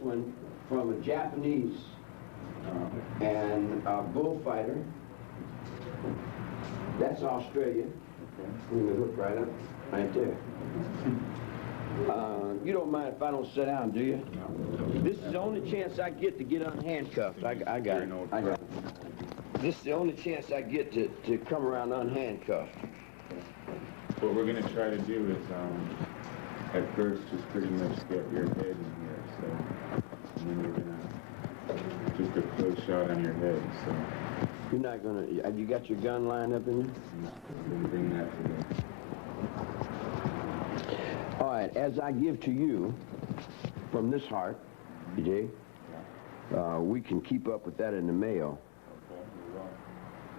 one from a Japanese and a bullfighter. That's Australia. Okay. Bring the hook right up, right there. You don't mind if I don't sit down, do you? No. This is the only chance I get to get unhandcuffed. I got it. I got it. This is the only chance I get to come around unhandcuffed. What we're going to try to do is, at first, just pretty much get your head in here, so, and then we're going to, just a close shot on your head, so. You're not going to, have you got your gun lined up in there? No, we're going to bring that to the... All right, as I give to you from this heart, you dig? Yeah. We can keep up with that in the mail. Okay,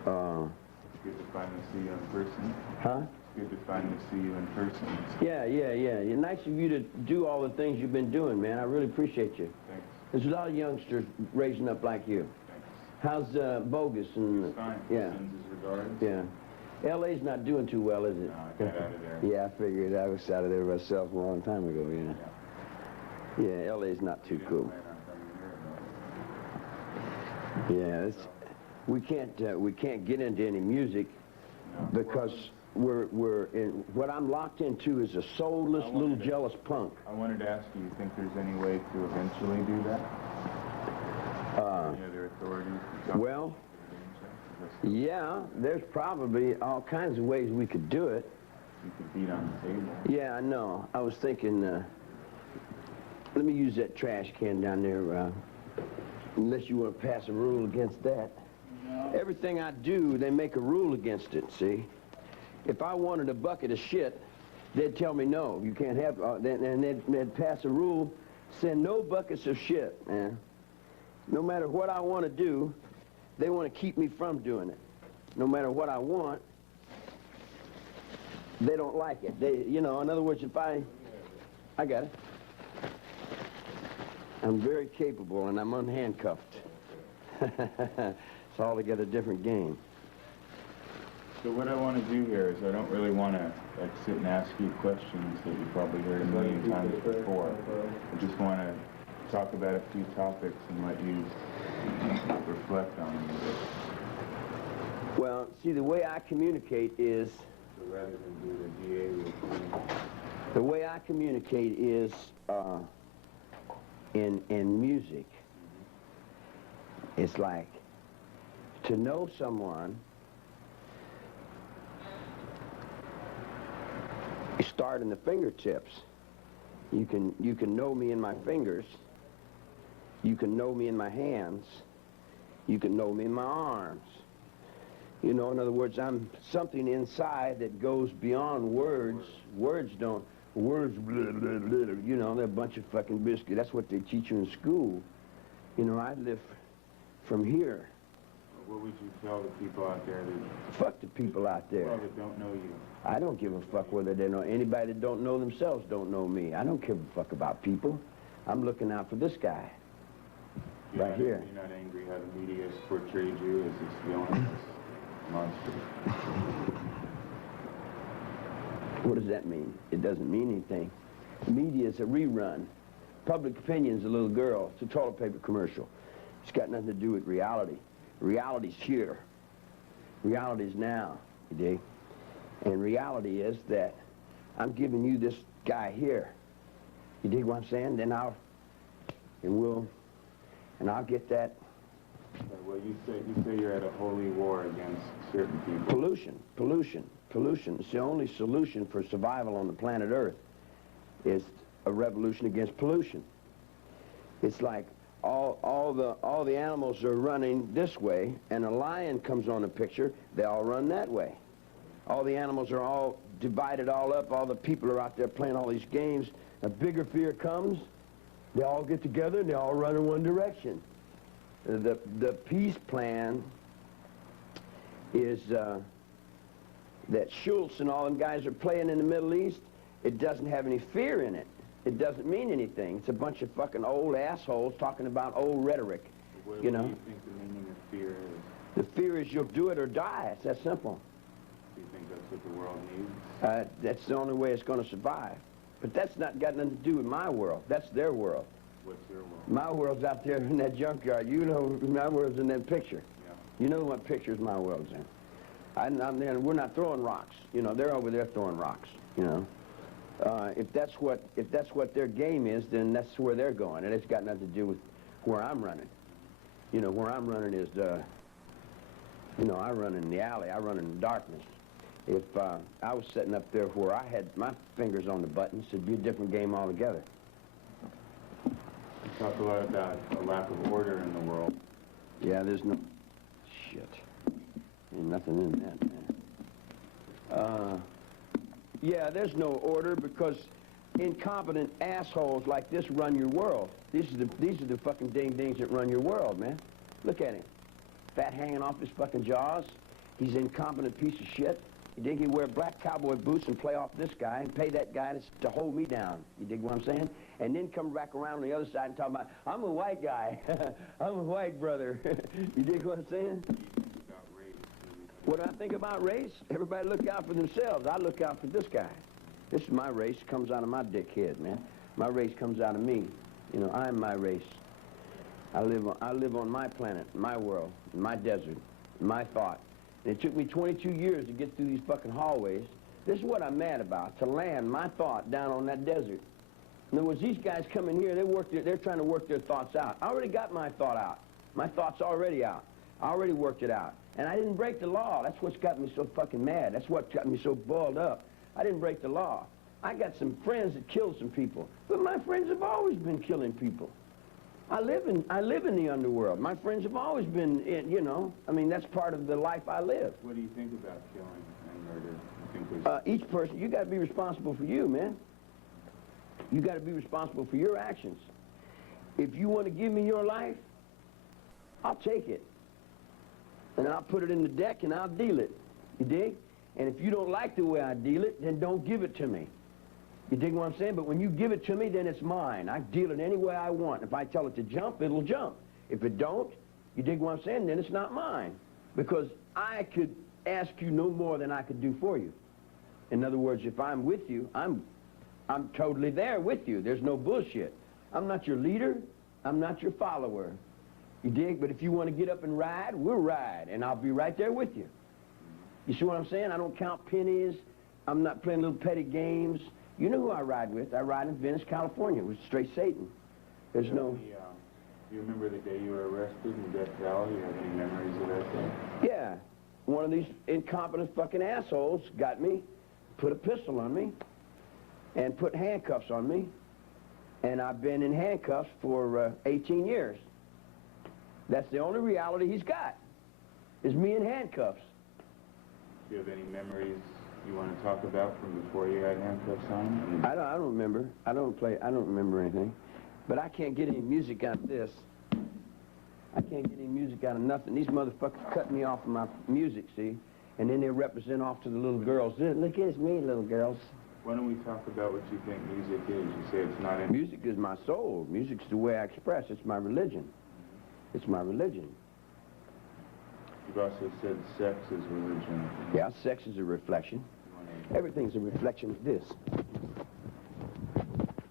we will. It's good to finally see you in person. Huh? It's good to finally see you in person. Yeah. Nice of you to do all the things you've been doing, man. I really appreciate you. Thanks. There's a lot of youngsters raising up like you. Thanks. How's Bogus? And He's fine. Yeah. Sends his regards. Yeah. LA's not doing too well, is it? No, I got out of there. Yeah, I figured. I was out of there myself a long time ago, Yeah, LA's not too cool. Yeah, we can't get into any music because we're in, what I'm locked into is a soulless little jealous punk. I wanted to ask you think there's any way to eventually do that? Any other authorities? Well, yeah, there's probably all kinds of ways we could do it. You could beat on the table. Yeah, I know. I was thinking, let me use that trash can down there, unless you want to pass a rule against that. No. Everything I do, they make a rule against it, see? If I wanted a bucket of shit, they'd tell me no, you can't have, and they'd pass a rule, send no buckets of shit, man. No matter what I want to do, they want to keep me from doing it. No matter what I want, they don't like it. They, in other words, if I got it. I'm very capable and I'm unhandcuffed. It's altogether a different game. So what I want to do here is I don't really want to sit and ask you questions that you probably heard a million times before. I just want to talk about a few topics and let you reflect on them a bit. Well, see, the way I communicate is... So rather than do the GA routine... The way I communicate is in music. It's like to know someone, you start in the fingertips. You can know me in my fingers. You can know me in my hands. You can know me in my arms. In other words, I'm something inside that goes beyond words. Words, blah, blah, blah, they're a bunch of fucking biscuits. That's what they teach you in school. I live from here. What would you tell the people out there that... Fuck the people out there. Well, that don't know you. I don't give a fuck whether they know. Anybody that don't know themselves don't know me. I don't give a fuck about people. I'm looking out for this guy. Right here. You're not angry how the media has portrayed you as this villainous monster. What does that mean? It doesn't mean anything. The media is a rerun. Public opinion's a little girl. It's a toilet paper commercial. It's got nothing to do with reality. Reality's here. Reality's now, you dig? And reality is that I'm giving you this guy here. You dig what I'm saying? Then I'll get that. Well, you say you're at a holy war against certain people. Pollution. It's the only solution for survival on the planet Earth is a revolution against pollution. It's like all the animals are running this way, and a lion comes on the picture, they all run that way. All the animals are all divided all up, all the people are out there playing all these games. A bigger fear comes, they all get together and they all run in one direction. The peace plan is that Schultz and all them guys are playing in the Middle East. It doesn't have any fear in it. It doesn't mean anything. It's a bunch of fucking old assholes talking about old rhetoric. What do you think the meaning of fear is? The fear is you'll do it or die. It's that simple. Do you think that's what the world needs? That's the only way it's going to survive. But that's not got nothing to do with my world. That's their world. What's your world? My world's out there in that junkyard. You know, my world's in that picture. Yeah. You know what pictures my world's in. I'm there, and we're not throwing rocks. You know, they're over there throwing rocks. You know, if that's what their game is, then that's where they're going, and it's got nothing to do with where I'm running. You know, where I'm running is you know, I run in the alley. I run in the darkness. If I was sitting up there where I had my fingers on the buttons, it'd be a different game altogether. You talk a lot about a lack of order in the world. Yeah, there's no... Shit. Ain't nothing in that, man. Yeah, there's no order because incompetent assholes like this run your world. These are the fucking ding-dings that run your world, man. Look at him. Fat hanging off his fucking jaws. He's an incompetent piece of shit. You dig? He wear black cowboy boots and play off this guy and pay that guy to hold me down. You dig what I'm saying? And then come back around on the other side and talk about, I'm a white guy. I'm a white brother. You dig what I'm saying? What do I think about race? Everybody look out for themselves. I look out for this guy. This is my race. Comes out of my dickhead, man. My race comes out of me. You know, I'm my race. I live on my planet, my world, my desert, my thought. And it took me 22 years to get through these fucking hallways. This is what I'm mad about, to land my thought down on that desert. In other words, these guys come in here, they're trying to work their thoughts out. I already got my thought out. My thought's already out. I already worked it out. And I didn't break the law. That's what's got me so fucking mad. That's what got me so balled up. I didn't break the law. I got some friends that killed some people. But my friends have always been killing people. I live in the underworld. My friends have always been, you know, I mean, that's part of the life I live. What do you think about killing and murder? You think each person, you got to be responsible for you, man. You got to be responsible for your actions. If you want to give me your life, I'll take it. And I'll put it in the deck and I'll deal it. You dig? And if you don't like the way I deal it, then don't give it to me. You dig what I'm saying? But when you give it to me, then it's mine. I deal it any way I want. If I tell it to jump, it'll jump. If it don't, you dig what I'm saying, then it's not mine. Because I could ask you no more than I could do for you. In other words, if I'm with you, I'm totally there with you. There's no bullshit. I'm not your leader. I'm not your follower. You dig? But if you want to get up and ride, we'll ride. And I'll be right there with you. You see what I'm saying? I don't count pennies. I'm not playing little petty games. You know who I ride with? I ride in Venice, California with straight Satan. There's no... You remember the day you were arrested in Death Valley? You have any memories of that day? Yeah. One of these incompetent fucking assholes got me, put a pistol on me, and put handcuffs on me. And I've been in handcuffs for 18 years. That's the only reality he's got, is me in handcuffs. Do you have any memories you want to talk about from before you had handcuffs on? I don't remember. I don't remember anything. But I can't get any music out of this. I can't get any music out of nothing. These motherfuckers cut me off of my music, see? And then they represent off to the little girls. Look, it's me, little girls. Why don't we talk about what you think music is? You say it's not in... Music is my soul. Music's the way I express. It's my religion. It's my religion. You've also said sex is religion. Yeah, sex is a reflection. Everything's a reflection of this.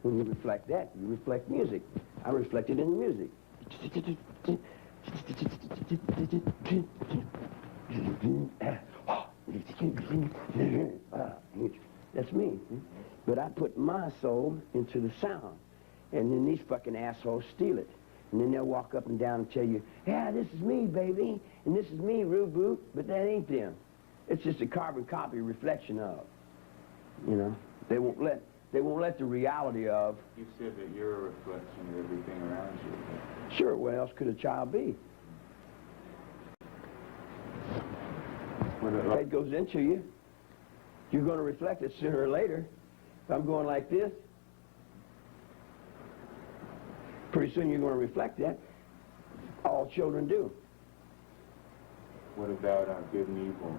When you reflect that, you reflect music. I reflect it in the music. That's me. But I put my soul into the sound. And then these fucking assholes steal it. And then they'll walk up and down and tell you, yeah, this is me, baby. And this is me, Rubu. But that ain't them. It's just a carbon copy reflection of. You know? They won't let the reality of... You said that you're a reflection of everything around you. Sure, what else could a child be? It goes into you. You're going to reflect it sooner or later. If I'm going like this, pretty soon you're going to reflect that. All children do. What about good and evil?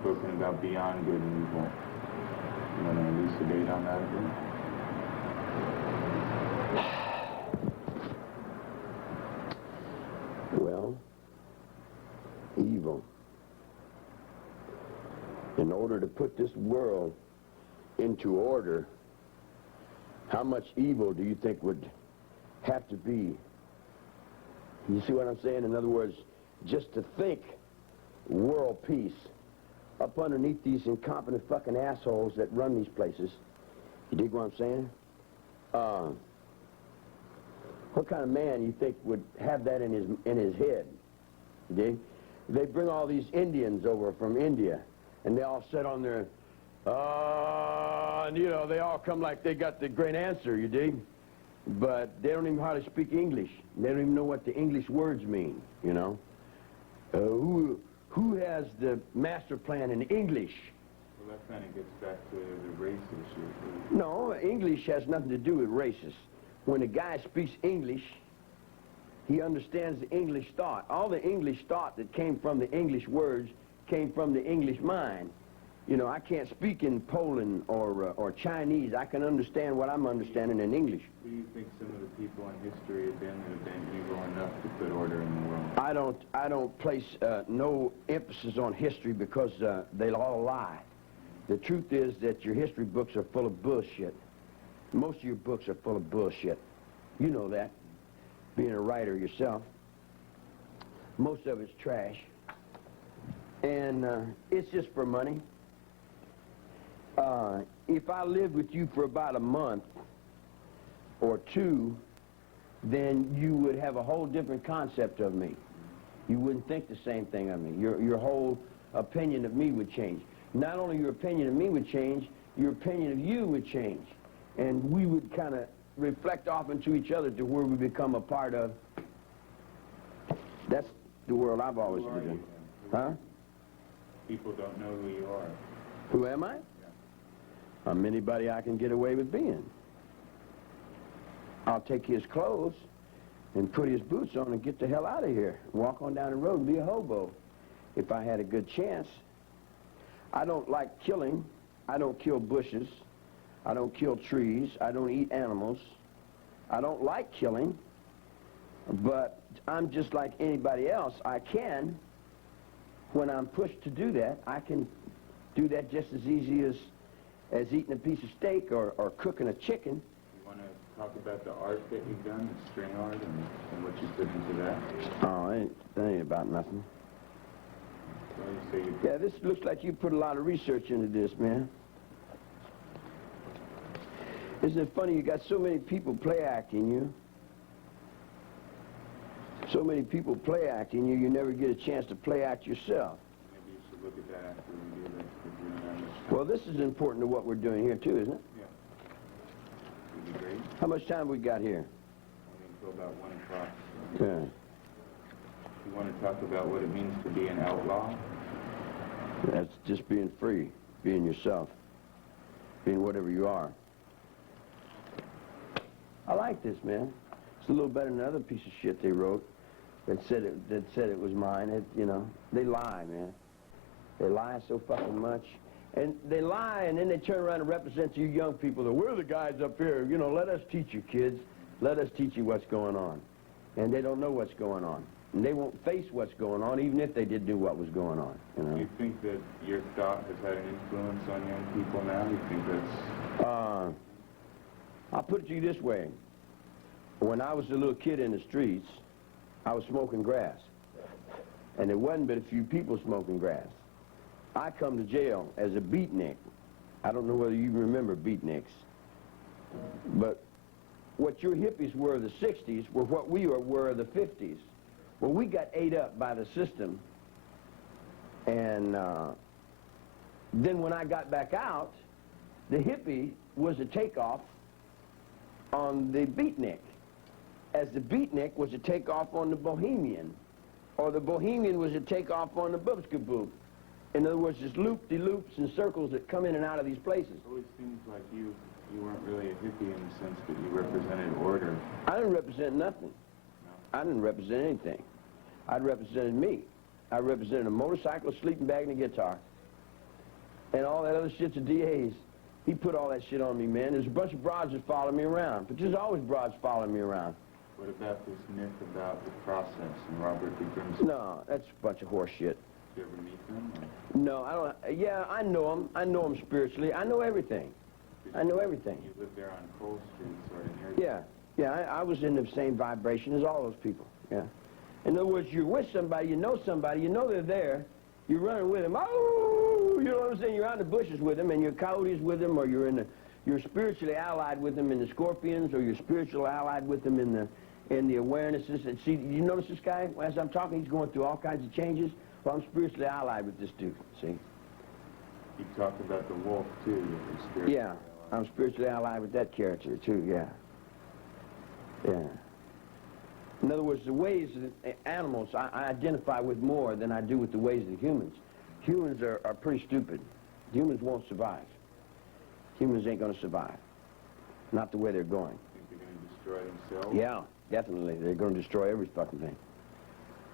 Spoken about beyond good and evil. You want to elucidate on that a bit? Well, evil. In order to put this world into order, how much evil do you think would have to be. You see what I'm saying? In other words, just to think world peace up underneath these incompetent fucking assholes that run these places. You dig what I'm saying? What kind of man you think would have that in his head? You dig? They bring all these Indians over from India, and they all sit on their, and you know, they all come like they got the great answer, you dig? But they don't even hardly speak English. They don't even know what the English words mean, you know? Who has the master plan in English? Well, that kind of gets back to the race issue. No, English has nothing to do with races. When a guy speaks English, he understands the English thought. All the English thought that came from the English words came from the English mind. You know, I can't speak in Poland or Chinese. I can understand what I'm understanding in English. Who do you think some of the people in history have been evil enough to put order in the world? I don't place no emphasis on history because they'll all lie. The truth is that your history books are full of bullshit. Most of your books are full of bullshit. You know that, being a writer yourself. Most of it's trash. And it's just for money. If I lived with you for about a month or two, then you would have a whole different concept of me. You wouldn't think the same thing of me. Your whole opinion of me would change. Not only your opinion of me would change, your opinion of you would change. And we would kind of reflect off into each other to where we become a part of. That's the world I've always lived in. Huh? People don't know who you are. Who am I? Yeah. I'm anybody I can get away with being. I'll take his clothes and put his boots on and get the hell out of here. Walk on down the road and be a hobo if I had a good chance. I don't like killing. I don't kill bushes. I don't kill trees. I don't eat animals. I don't like killing, but I'm just like anybody else. I can, when I'm pushed to do that, I can do that just as easy as eating a piece of steak or cooking a chicken. You want to talk about the art that you've done, the string art, and what you put into that? Oh, that ain't about nothing. Well, yeah, this looks like you put a lot of research into this, man. Isn't it funny you got so many people play acting you? So many people play acting you, you never get a chance to play act yourself. Maybe you should look at that after we do this. Well, this is important to what we're doing here, too, isn't it? Yeah. Would be great. How much time we got here? Until about 1 o'clock. Yeah. You want to talk about what it means to be an outlaw? That's just being free, being yourself, being whatever you are. I like this, man. It's a little better than another piece of shit they wrote that said it was mine. You know, they lie, man. They lie so fucking much. And they lie, and then they turn around and represent you young people that we're the guys up here. You know, let us teach you, kids. Let us teach you what's going on. And they don't know what's going on. And they won't face what's going on, even if they did know what was going on, you know. Do you think that your thought has had an influence on young people now? You think that's... I'll put it to you this way. When I was a little kid in the streets, I was smoking grass. And there wasn't but a few people smoking grass. I come to jail as a beatnik. I don't know whether you remember beatniks. But what your hippies were of the 60s were what we were of the 50s. Well, we got ate up by the system. And then when I got back out, the hippie was a takeoff on the beatnik, as the beatnik was a takeoff on the bohemian, or the bohemian was a takeoff on the boobskaboop. In other words, just loop-de-loops and circles that come in and out of these places. It always seems like you weren't really a hippie in the sense that you represented order. I didn't represent nothing. No. I didn't represent anything. I represented me. I represented a motorcycle, a sleeping bag, and a guitar. And all that other shit's a DA's. He put all that shit on me, man. There's a bunch of broads that follow me around, but there's always broads following me around. What about this myth about the process and Robert D. Grimsley? No, that's a bunch of horse shit. Did you ever meet them? Or? No, I don't. Yeah, I know him. I know him spiritually. I know everything. I know everything. You lived there on Cole Street, sort of near. Yeah, I was in the same vibration as all those people, yeah. In other words, you're with somebody, you know they're there, you're running with them, oh, you know what I'm saying? You're out in the bushes with them, and you're coyotes with them, or you're spiritually allied with them in the scorpions, or you're spiritually allied with them in the awarenesses. And see, you notice this guy? As I'm talking, he's going through all kinds of changes. Well, I'm spiritually allied with this dude, see? You talked about the wolf, too. You're spiritually Yeah, I'm spiritually allied with that character, too, yeah. Yeah. In other words, the ways of animals I identify with more than I do with the ways of the humans. Humans are pretty stupid. Humans won't survive. Humans ain't going to survive. Not the way they're going. Think they're going to destroy themselves? Yeah, definitely. They're going to destroy every fucking thing.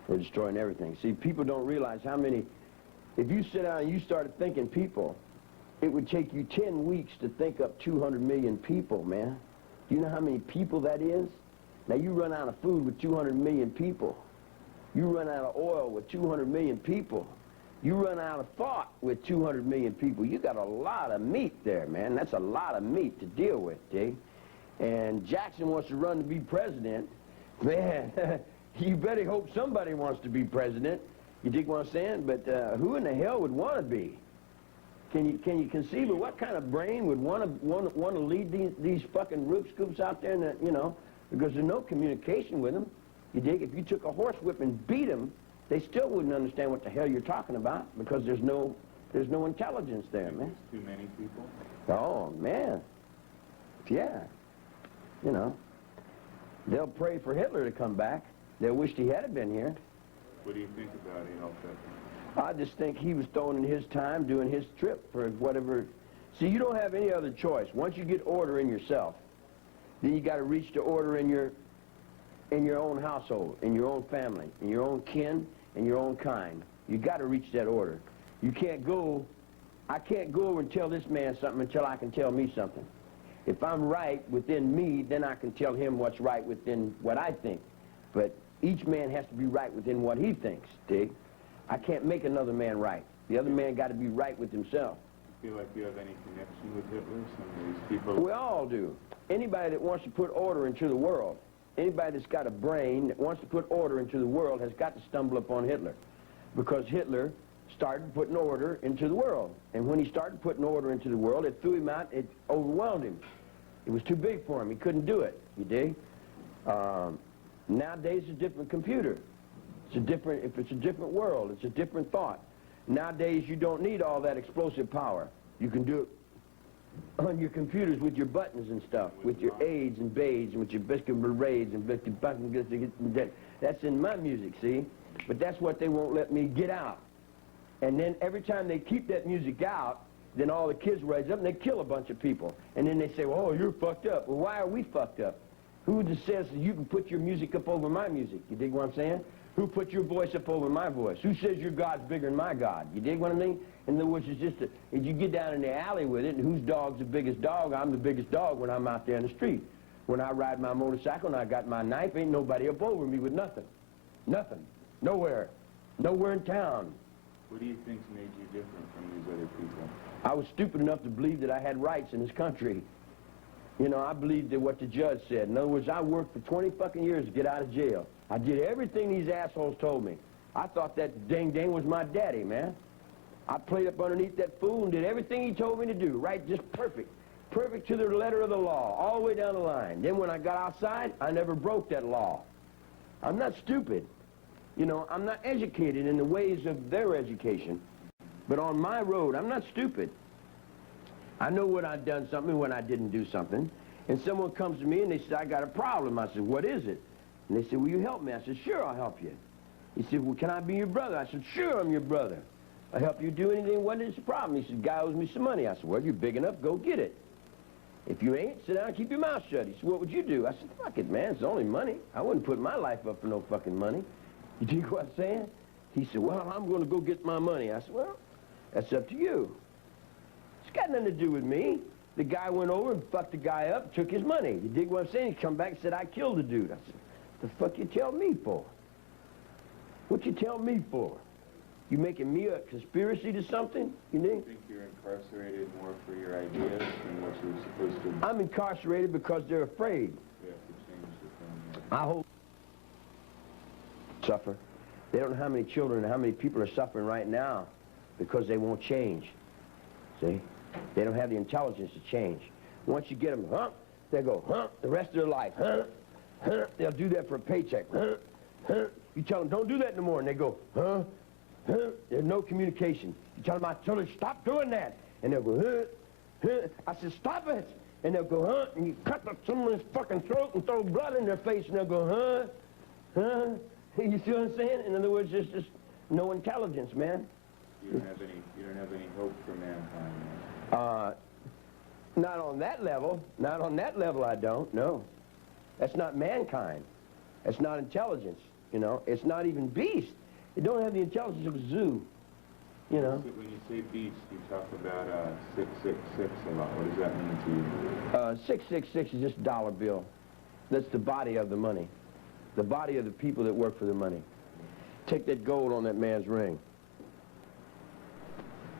They're destroying everything. See, people don't realize how many... If you sit down and you started thinking people, it would take you 10 weeks to think up 200 million people, man. Do you know how many people that is? Now, you run out of food with 200 million people. You run out of oil with 200 million people. You run out of thought with 200 million people. You got a lot of meat there, man. That's a lot of meat to deal with, dig? And Jackson wants to run to be president. Man, you better hope somebody wants to be president. You dig what I'm saying? But who in the hell would want to be? Can you conceive of what kind of brain would want to lead these fucking Rube Scoops out there? And you know, because there's no communication with them. You dig? If you took a horsewhip and beat them, they still wouldn't understand what the hell you're talking about because there's no intelligence there, man. There's too many people? Oh, man. Yeah. You know. They'll pray for Hitler to come back. They'll wish he had been here. What do you think about Adolf Hitler? I just think he was throwing in his time doing his trip for whatever. See, you don't have any other choice. Once you get order in yourself, then you got to reach the order in your own household, in your own family, in your own kin, in your own kind. You got to reach that order. You can't go, I can't go over and tell this man something until I can tell me something. If I'm right within me, then I can tell him what's right within what I think. But each man has to be right within what he thinks, dig? I can't make another man right. The other man got to be right with himself. Do you feel like you have any connection with Hitler? Some of these people... We all do. Anybody that wants to put order into the world, anybody that's got a brain that wants to put order into the world has got to stumble upon Hitler. Because Hitler started putting order into the world. And when he started putting order into the world, it threw him out, it overwhelmed him. It was too big for him. He couldn't do it, you dig? Nowadays, it's a different computer. If it's a different world, it's a different thought. Nowadays, you don't need all that explosive power. You can do it on your computers with your buttons and stuff, with your aids and baids, and with your biscuit berets and biscuit buttons. That's in my music, see? But that's what they won't let me get out. And then every time they keep that music out, then all the kids rise up and they kill a bunch of people. And then they say, well, oh, you're fucked up. Well, why are we fucked up? Who just says that you can put your music up over my music? You dig what I'm saying? Who put your voice up over my voice? Who says your God's bigger than my God? You dig what I mean? In other words, it's just if you get down in the alley with it, and whose dog's the biggest dog, I'm the biggest dog when I'm out there in the street. When I ride my motorcycle and I got my knife, ain't nobody up over me with nothing. Nothing. Nowhere. Nowhere in town. What do you think's made you different from these other people? I was stupid enough to believe that I had rights in this country. You know, I believed that what the judge said. In other words, I worked for 20 fucking years to get out of jail. I did everything these assholes told me. I thought that dang was my daddy, man. I played up underneath that fool and did everything he told me to do, right? Just perfect. Perfect to the letter of the law, all the way down the line. Then when I got outside, I never broke that law. I'm not stupid. You know, I'm not educated in the ways of their education. But on my road, I'm not stupid. I know when I've done something and when I didn't do something. And someone comes to me and they say, I got a problem. I said, what is it? And they said, will you help me? I said, sure, I'll help you. He said, well, can I be your brother? I said, sure, I'm your brother. I'll help you do anything. What is the problem? He said, guy owes me some money. I said, well, you're big enough, go get it. If you ain't, sit down and keep your mouth shut. He said, what would you do? I said, fuck it, man, it's only money. I wouldn't put my life up for no fucking money. You dig what I'm saying? He said, well, I'm going to go get my money. I said, well, that's up to you. It's got nothing to do with me. The guy went over and fucked the guy up, took his money. You dig what I'm saying? He come back and said, I killed the dude. I said, the fuck you tell me for? What you tell me for? You making me a conspiracy to something? You think? You think you're incarcerated more for your ideas than what you're supposed to do? I'm incarcerated because they're afraid. I hope suffer. They don't know how many children and how many people are suffering right now because they won't change. See? They don't have the intelligence to change. Once you get them, they go, the rest of their life, they'll do that for a paycheck, You tell them, don't do that no more, and they go, There's no communication. You tell them, I tell them, stop doing that, and they'll go, I said, stop it, and they'll go, and you cut someone's fucking throat and throw blood in their face, and they'll go, You see what I'm saying? In other words, there's just no intelligence, man. You don't have any hope for mankind, man. Not on that level. Not on that level, I don't, no. That's not mankind. That's not intelligence, you know. It's not even beast. It don't have the intelligence of a zoo, you know. When you say beast, you talk about 666 a lot. What does that mean to you? 666 is just a dollar bill. That's the body of the money. The body of the people that work for the money. Take that gold on that man's ring.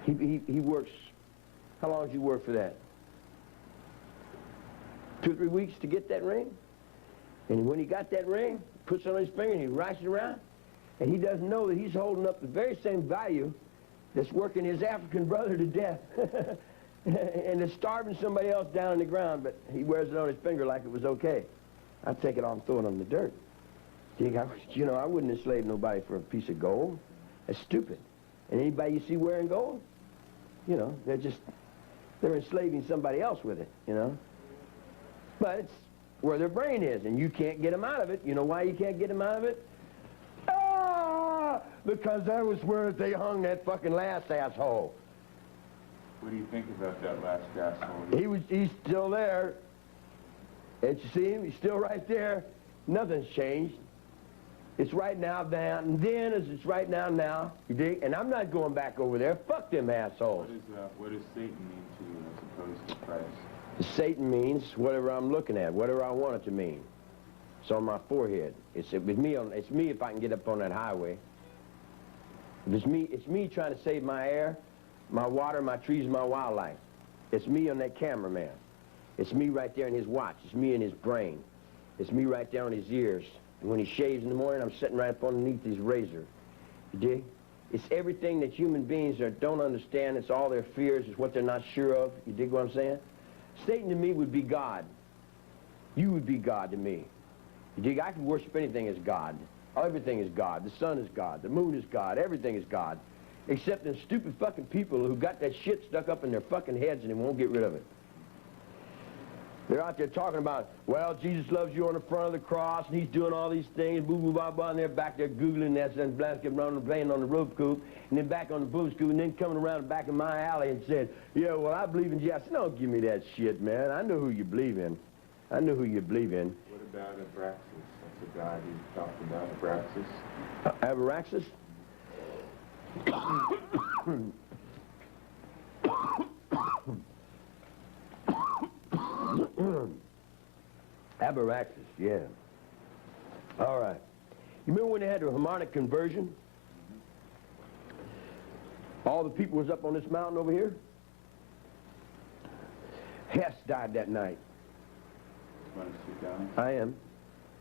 He works, how long does he work for that? 2 or 3 weeks to get that ring? And when he got that ring, puts it on his finger and he writes it around, and he doesn't know that he's holding up the very same value that's working his African brother to death and is starving somebody else down on the ground, but he wears it on his finger like it was okay. I'd take it off and throw it on the dirt. You know, I wouldn't enslave nobody for a piece of gold. That's stupid. And anybody you see wearing gold, you know, they're enslaving somebody else with it, you know. But it's where their brain is, and you can't get them out of it. You know why you can't get them out of it? Because that was where they hung that fucking last asshole. What do you think about that last asshole? He's still there. And you see him? He's still right there. Nothing's changed. It's right now, then as it's right now, you dig? And I'm not going back over there. Fuck them assholes. What does Satan mean to you as opposed to Christ? Satan means whatever I'm looking at, whatever I want it to mean. It's on my forehead. It's me if I can get up on that highway. It's me trying to save my air, my water, my trees, my wildlife. It's me on that cameraman. It's me right there in his watch. It's me in his brain. It's me right there on his ears. And when he shaves in the morning, I'm sitting right up underneath his razor. You dig? It's everything that human beings don't understand. It's all their fears. It's what they're not sure of. You dig what I'm saying? Satan to me would be God. You would be God to me. You dig? I could worship anything as God. Everything is God. The sun is God. The moon is God. Everything is God. Except the stupid fucking people who got that shit stuck up in their fucking heads and they won't get rid of it. They're out there talking about, well, Jesus loves you on the front of the cross, and he's doing all these things, boo-boo-ba-ba, and they're back there Googling that, and blasting around and playing on the rope scoop, and then back on the boom scoop, and then coming around the back of my alley and said, yeah, well, I believe in Jesus. I said, don't give me that shit, man. I know who you believe in. I know who you believe in. What about Abraxas? That's a guy you talked about, Abraxas. Abraxas? Abraxas, yeah. All right. You remember when they had the harmonic conversion? All the people was up on this mountain over here? Hess died that night. Want to sit down?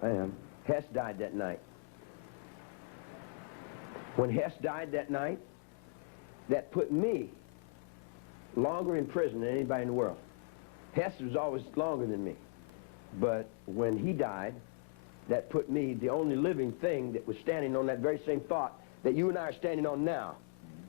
I am. Hess died that night. When Hess died that night, that put me longer in prison than anybody in the world. Hess was always longer than me. But when he died, that put me, the only living thing that was standing on that very same thought that you and I are standing on now.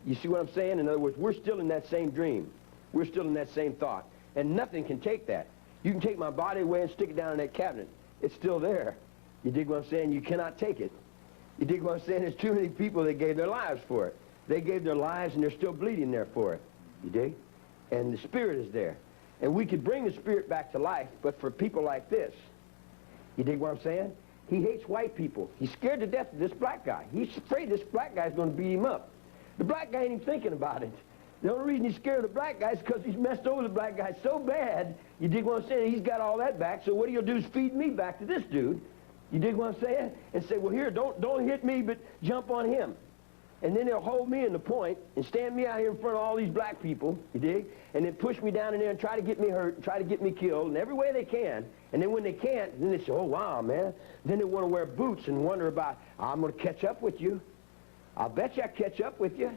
You see what I'm saying? In other words, we're still in that same dream. We're still in that same thought. And nothing can take that. You can take my body away and stick it down in that cabinet. It's still there. You dig what I'm saying? You cannot take it. You dig what I'm saying? There's too many people that gave their lives for it. They gave their lives and they're still bleeding there for it. You dig? And the spirit is there. And we could bring the spirit back to life, but for people like this, you dig what I'm saying? He hates white people. He's scared to death of this black guy. He's afraid this black guy's going to beat him up. The black guy ain't even thinking about it. The only reason he's scared of the black guy is because he's messed over the black guy so bad, you dig what I'm saying? He's got all that back, so what he'll do is feed me back to this dude. You dig what I'm saying? And say, well, here, don't hit me, but jump on him. And then they'll hold me in the point and stand me out here in front of all these black people, you dig? And then push me down in there and try to get me hurt, and try to get me killed in every way they can. And then when they can't, then they say, oh, wow, man. Then they want to wear boots and wonder about, I'm going to catch up with you. I'll bet you I catch up with you.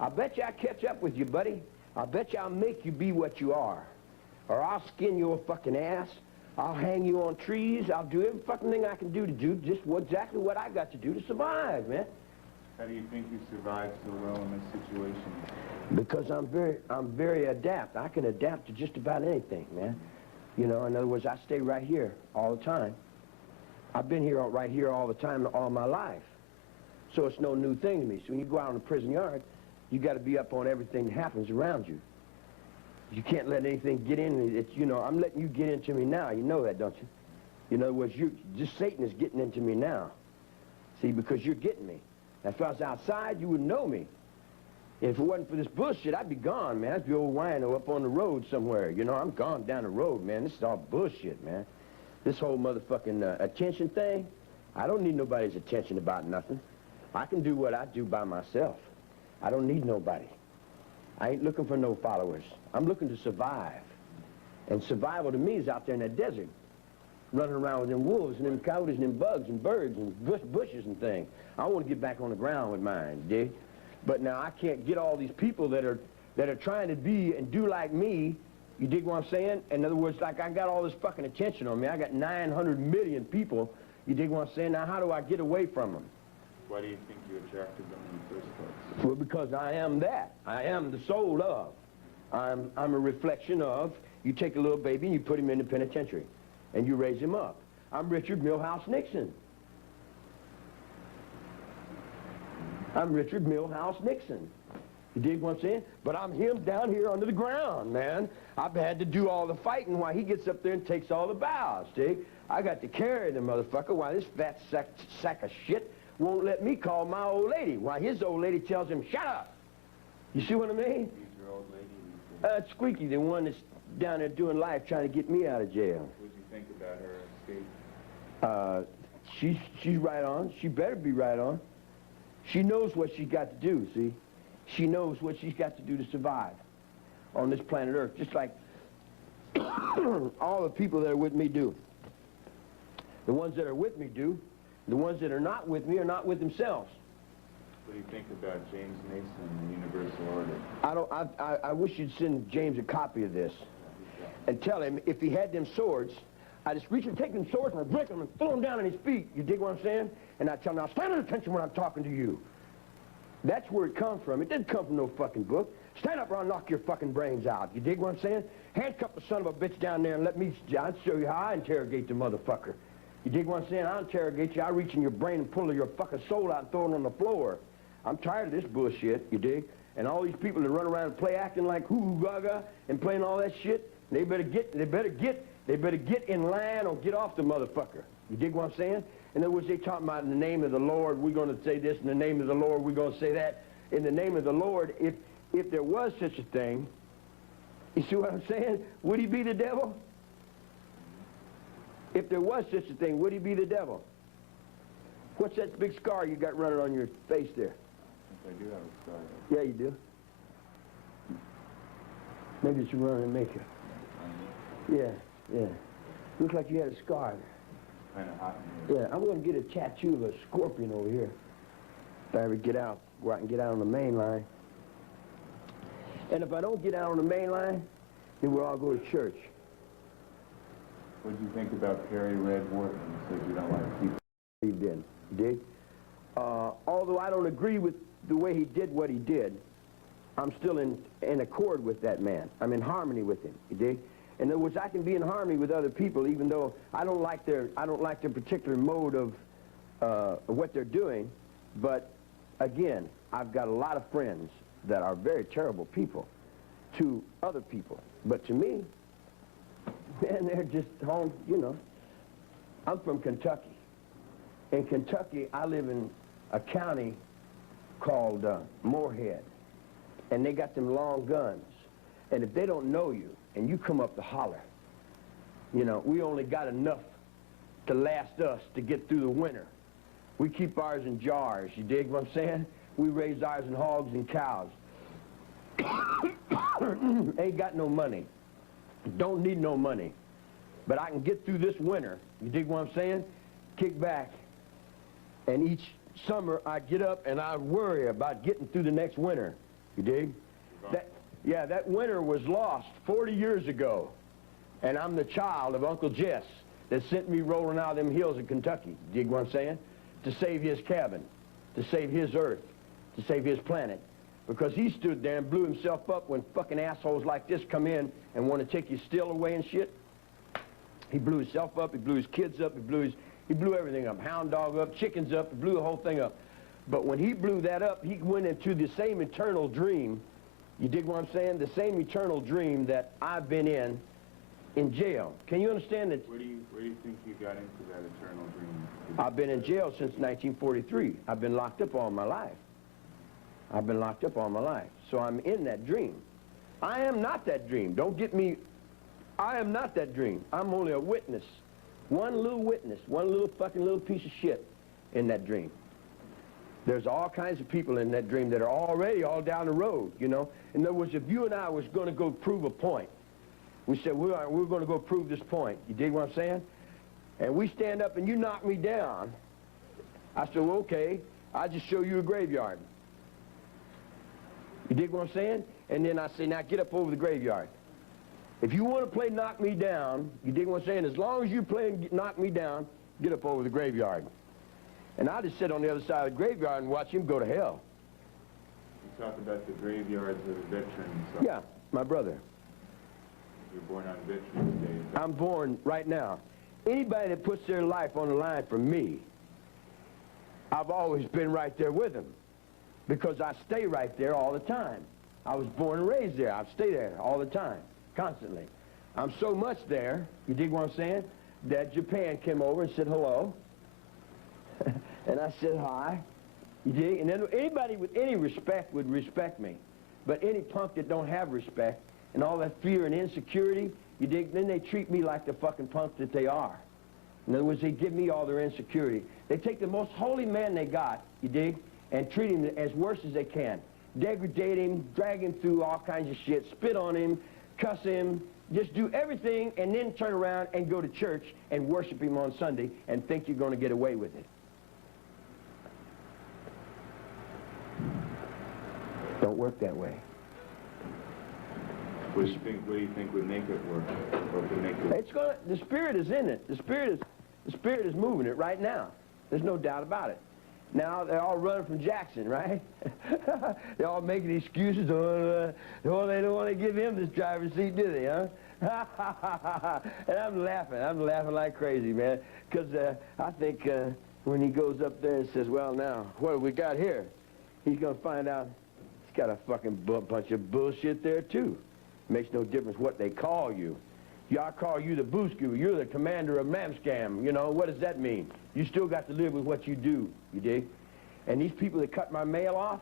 I'll bet you I catch up with you, buddy. I'll bet you I'll make you be what you are. Or I'll skin your fucking ass. I'll hang you on trees. I'll do every fucking thing I can do to do just exactly what I got to do to survive, man. How do you think you survived so well in this situation? Because I'm very adept. I can adapt to just about anything, man. You know, in other words, I stay right here all the time. I've been here right here all the time all my life. So it's no new thing to me. So when you go out in the prison yard, you got to be up on everything that happens around you. You can't let anything get in. It's, you know, I'm letting you get into me now. You know that, don't you? In other words, just Satan is getting into me now. See, because you're getting me. If I was outside, you would know me. If it wasn't for this bullshit, I'd be gone, man. I'd be old wino up on the road somewhere. You know, I'm gone down the road, man. This is all bullshit, man. This whole motherfucking attention thing, I don't need nobody's attention about nothing. I can do what I do by myself. I don't need nobody. I ain't looking for no followers. I'm looking to survive. And survival to me is out there in that desert, running around with them wolves and them coyotes and them bugs and birds and bushes and things. I want to get back on the ground with mine, dig? But now I can't get all these people that are trying to be and do like me. You dig what I'm saying? In other words, like I got all this fucking attention on me. I got 900 million people. You dig what I'm saying? Now how do I get away from them? Why do you think you attracted them in the first place? Well, because I am that. I am the soul of. I'm a reflection of. You take a little baby and you put him in the penitentiary, and you raise him up. I'm Richard Milhouse Nixon. I'm Richard Milhouse Nixon. You dig what I'm saying? But I'm him down here under the ground, man. I've had to do all the fighting while he gets up there and takes all the bows, dig? I got to carry the motherfucker while this fat sack of shit won't let me call my old lady. Why, his old lady tells him, shut up. You see what I mean? Who's your old lady? Squeaky, the one that's down there doing life trying to get me out of jail. What did you think about her escape? She's right on. She better be right on. She knows what she's got to do, see? She knows what she's got to do to survive on this planet Earth, just like all the people that are with me do. The ones that are with me do. The ones that are not with me are not with themselves. What do you think about James Mason and the Universal Order? I wish you'd send James a copy of this and tell him if he had them swords, I just reach and take them swords and I break them and throw them down on his feet. You dig what I'm saying? And I tell him, now stand at attention when I'm talking to you. That's where it comes from. It didn't come from no fucking book. Stand up or I'll knock your fucking brains out. You dig what I'm saying? Handcuff the son of a bitch down there and let me, I'll show you how I interrogate the motherfucker. You dig what I'm saying? I'll interrogate you. I'll reach in your brain and pull your fucking soul out and throw it on the floor. I'm tired of this bullshit, you dig? And all these people that run around and play acting like hoo-hoo gaga and playing all that shit, they better get in line or get off the motherfucker. You dig what I'm saying? In other words, they talking about in the name of the Lord, we're going to say this, in the name of the Lord, we're going to say that. In the name of the Lord, if there was such a thing, you see what I'm saying? Would he be the devil? If there was such a thing, would he be the devil? What's that big scar you got running on your face there? I do have a scar. Yeah, you do. Maybe it's running in makeup. Yeah. Looks like you had a scar there. Kind of hot in here. Yeah, I'm going to get a tattoo of a scorpion over here. If I ever go out and get out on the main line. And if I don't get out on the main line, then we'll all go to church. What did you think about Perry Red Wharton? You said you don't like people. He did. Dig? Although I don't agree with the way he did what he did, I'm still in accord with that man. I'm in harmony with him. You dig? In other words, I can be in harmony with other people, even though I don't like their particular mode of what they're doing. But again, I've got a lot of friends that are very terrible people to other people. But to me, man, they're just home, you know. I'm from Kentucky. In Kentucky, I live in a county called Moorhead. And they got them long guns. And if they don't know you, and you come up to holler, you know, we only got enough to last us to get through the winter. We keep ours in jars, you dig what I'm saying? We raise ours in hogs and cows. Ain't got no money. Don't need no money. But I can get through this winter. You dig what I'm saying? Kick back. And each summer I get up and I worry about getting through the next winter. You dig? That winter was lost 40 years ago. And I'm the child of Uncle Jess that sent me rolling out of them hills in Kentucky. You dig what I'm saying? To save his cabin, to save his earth, to save his planet. Because he stood there and blew himself up when fucking assholes like this come in and want to take your steel away and shit. He blew himself up, he blew his kids up, he blew everything up. Hound dog up, chickens up, he blew the whole thing up. But when he blew that up, he went into the same eternal dream. You dig what I'm saying? The same eternal dream that I've been in jail. Can you understand that? Where do you think you got into that eternal dream? I've been in jail since 1943. I've been locked up all my life. I've been locked up all my life. So I'm in that dream. I am not that dream. Don't get me. I am not that dream. I'm only a witness. One little witness. One little fucking little piece of shit in that dream. There's all kinds of people in that dream that are already all down the road, you know. In other words, if you and I was going to go prove a point, we said, we're going to go prove this point. You dig what I'm saying? And we stand up and you knock me down. I said, well, okay, I'll just show you a graveyard. You dig what I'm saying? And then I say, now get up over the graveyard. If you want to play knock me down, you dig what I'm saying? As long as you play knock me down, get up over the graveyard. And I just sit on the other side of the graveyard and watch him go to hell. You talk about the graveyards of the veterans. Yeah, my brother. You're born on Veterans Day. I'm born right now. Anybody that puts their life on the line for me, I've always been right there with them. Because I stay right there all the time. I was born and raised there. I stay there all the time, constantly. I'm so much there, you dig what I'm saying, that Japan came over and said hello. And I said hi. You dig? And then anybody with any respect would respect me. But any punk that don't have respect and all that fear and insecurity, you dig, then they treat me like the fucking punk that they are. In other words, they give me all their insecurity. They take the most holy man they got, you dig, and treat him as worse as they can. Degrade him, drag him through all kinds of shit, spit on him, cuss him, just do everything and then turn around and go to church and worship him on Sunday and think you're going to get away with it. Don't work that way. What do you think would make it work? Or would make it... It's gonna. The spirit is in it. The spirit is moving it right now. There's no doubt about it. Now they're all running from Jackson, right? They're all making excuses. Oh, they don't want to give him this driver's seat, do they? Huh? And I'm laughing like crazy, man, because I think when he goes up there and says, "Well, now what have we got here?" He's gonna find out he's got a fucking bunch of bullshit there too. Makes no difference what they call you. I call you the Boosku. You're the commander of Mamscam. You know, what does that mean? You still got to live with what you do, you dig? And these people that cut my mail off,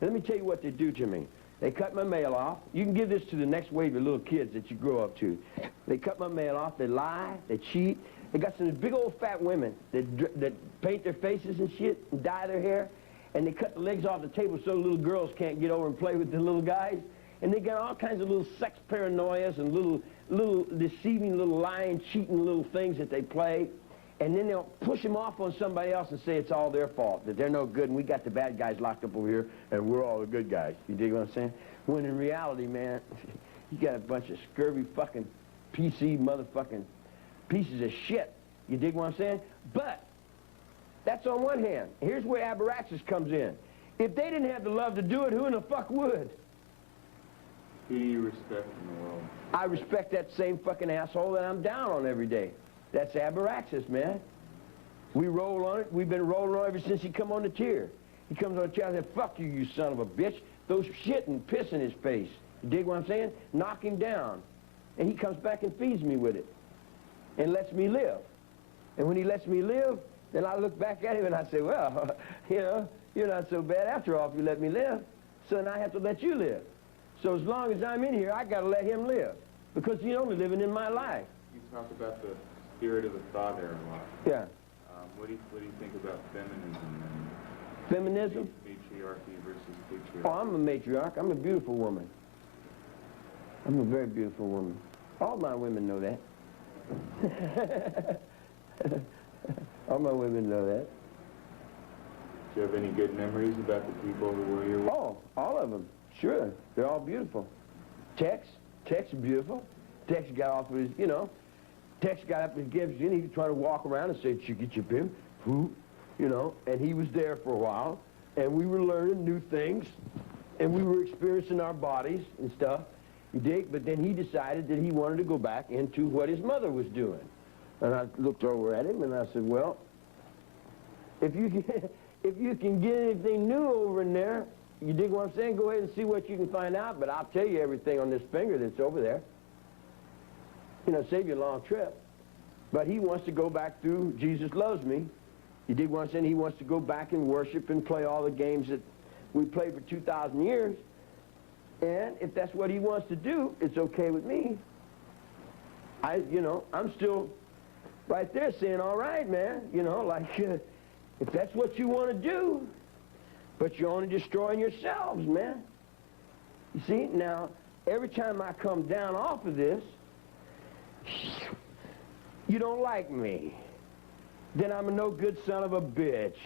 let me tell you what they do to me. They cut my mail off. You can give this to the next wave of little kids that you grow up to. They cut my mail off. They lie. They cheat. They got some big old fat women that paint their faces and shit and dye their hair. And they cut the legs off the table so little girls can't get over and play with the little guys. And they got all kinds of little sex paranoias and little deceiving, little lying, cheating little things that they play. And then they'll push them off on somebody else and say it's all their fault, that they're no good and we got the bad guys locked up over here and we're all the good guys. You dig what I'm saying? When in reality, man, you got a bunch of scurvy fucking PC motherfucking pieces of shit. You dig what I'm saying? But that's on one hand. Here's where Abaraxis comes in. If they didn't have the love to do it, who in the fuck would? Who do you respect in the world? I respect that same fucking asshole that I'm down on every day. That's Abaraxis, man. We roll on it. We've been rolling on it ever since he come on the tier. He comes on the tier and says, "Fuck you, you son of a bitch." Those shit and piss in his face. You dig what I'm saying? Knock him down. And he comes back and feeds me with it. And lets me live. And when he lets me live, then I look back at him and I say, well, you know, you're not so bad after all if you let me live. So then I have to let you live. So as long as I'm in here, I got to let him live. Because he's only living in my life. You talk about the spirit of the father a lot. Yeah. What do you think about feminism and feminism? Matriarchy versus patriarchy? Oh, I'm a matriarch. I'm a beautiful woman. I'm a very beautiful woman. All my women know that. All my women know that. Do you have any good memories about the people who were your wife? Oh, all of them. Sure. They're all beautiful. Tex is beautiful. Tex got off his, you know, Tex got up and gives you, and he was trying to walk around and say, chicka chip who, you know, and he was there for a while, and we were learning new things, and we were experiencing our bodies and stuff, you dig? But then he decided that he wanted to go back into what his mother was doing. And I looked over at him, and I said, well, if you can get anything new over in there, you dig what I'm saying? Go ahead and see what you can find out, but I'll tell you everything on this finger that's over there. You know, save you a long trip. But he wants to go back through Jesus Loves Me. You dig what I'm saying? He wants to go back and worship and play all the games that we played for 2,000 years. And if that's what he wants to do, it's okay with me. You know, I'm still right there saying, all right, man. You know, like, if that's what you want to do, but you're only destroying yourselves, man. You see, now, every time I come down off of this, you don't like me. Then I'm a no good son of a bitch.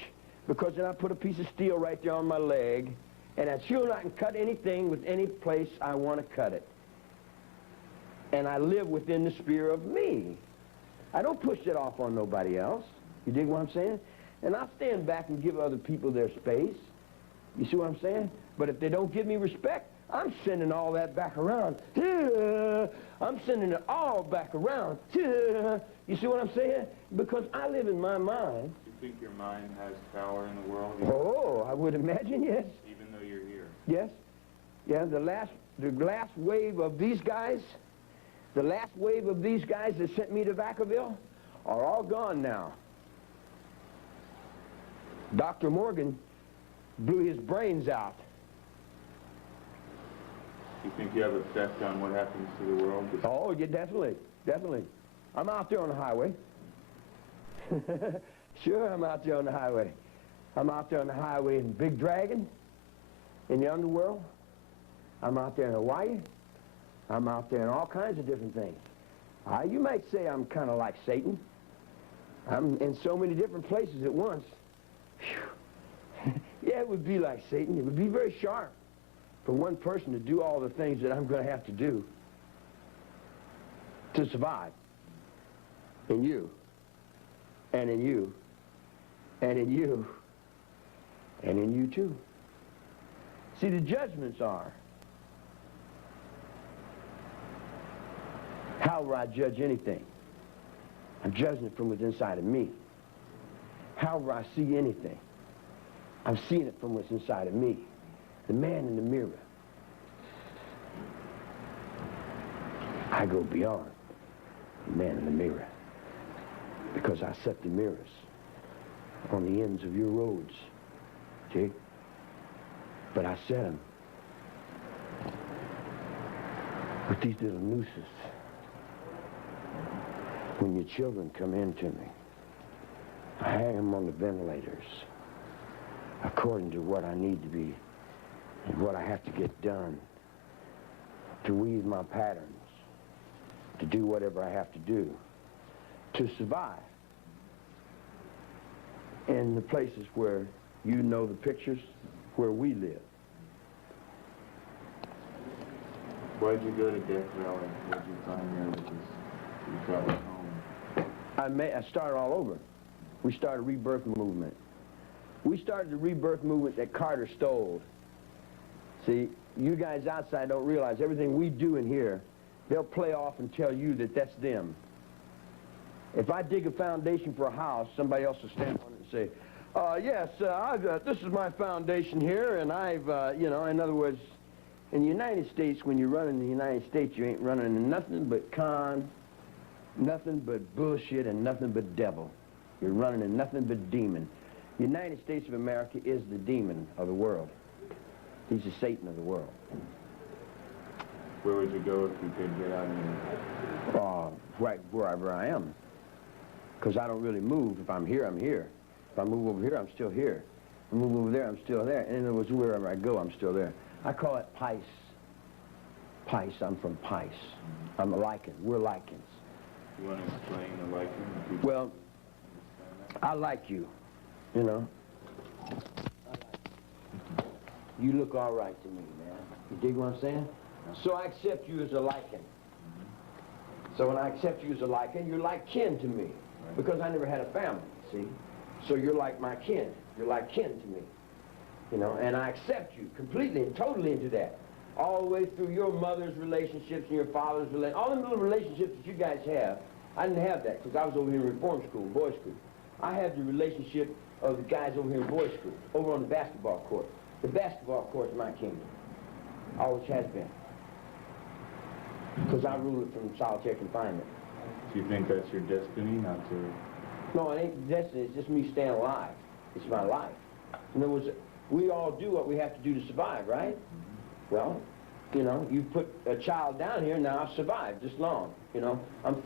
Because then I put a piece of steel right there on my leg, and I sure I can cut anything with any place I want to cut it. And I live within the sphere of me. I don't push it off on nobody else. You dig what I'm saying? And I'll stand back and give other people their space. You see what I'm saying? But if they don't give me respect, I'm sending all that back around. I'm sending it all back around. You see what I'm saying? Because I live in my mind. Do you think your mind has power in the world? Oh, I would imagine, yes. Even though you're here? Yes. Yeah, the last wave of these guys, that sent me to Vacaville are all gone now. Dr. Morgan blew his brains out. Do you think you have effect on what happens to the world? Oh, yeah, definitely. I'm out there on the highway. Sure, I'm out there on the highway. I'm out there on the highway in Big Dragon, in the underworld. I'm out there in Hawaii. I'm out there in all kinds of different things. You might say I'm kind of like Satan. I'm in so many different places at once. Yeah, it would be like Satan. It would be very sharp for one person to do all the things that I'm going to have to do to survive. In you, and in you, and in you, and in you too. See, the judgments are, how will I judge anything? I'm judging it from within inside of me. How will I see anything? I'm seeing it from what's inside of me. The man in the mirror. I go beyond the man in the mirror. Because I set the mirrors on the ends of your roads, see? But I set them with these little nooses. When your children come in to me, I hang them on the ventilators according to what I need to be and what I have to get done to weave my patterns, to do whatever I have to do to survive in the places where you know the pictures where we live. Why'd you go to Death Valley? What'd you find there that you felt like home? I started all over. We started a rebirth movement. We started the rebirth movement that Carter stole. See, you guys outside don't realize everything we do in here, they'll play off and tell you that that's them. If I dig a foundation for a house, somebody else will stand on it and say, yes, this is my foundation here, and I've, you know, in other words, in the United States, when you run in the United States, you ain't running in nothing but con, nothing but bullshit, and nothing but devil. You're running in nothing but demon. The United States of America is the demon of the world. He's the Satan of the world. Where would you go if you could get out of here? Right wherever I am. Because I don't really move. If I'm here, I'm here. If I move over here, I'm still here. If I move over there, I'm still there. In other words, wherever I go, I'm still there. I call it Pice. Pice, I'm from Pice. I'm a lichen. We're lichens. You want to explain the liking? Well, I like you, you know. You look all right to me, man. You dig what I'm saying? So I accept you as a liking. So when I accept you as a liking, you're like kin to me. Because I never had a family, see? So you're like my kin. You're like kin to me. You know, and I accept you completely and totally into that. All the way through your mother's relationships and your father's relationships. All the little relationships that you guys have, I didn't have that because I was over here in reform school, boys' school. I had the relationship of the guys over here in boys' school, over on the basketball court. The basketball court is my kingdom. Always has been. Because I rule it from solitary confinement. Do you think that's your destiny, not to... No, it ain't destiny, it's just me staying alive. It's my life. In other words, we all do what we have to do to survive, right? Well, you know, you put a child down here, now I've survived this long, you know. I'm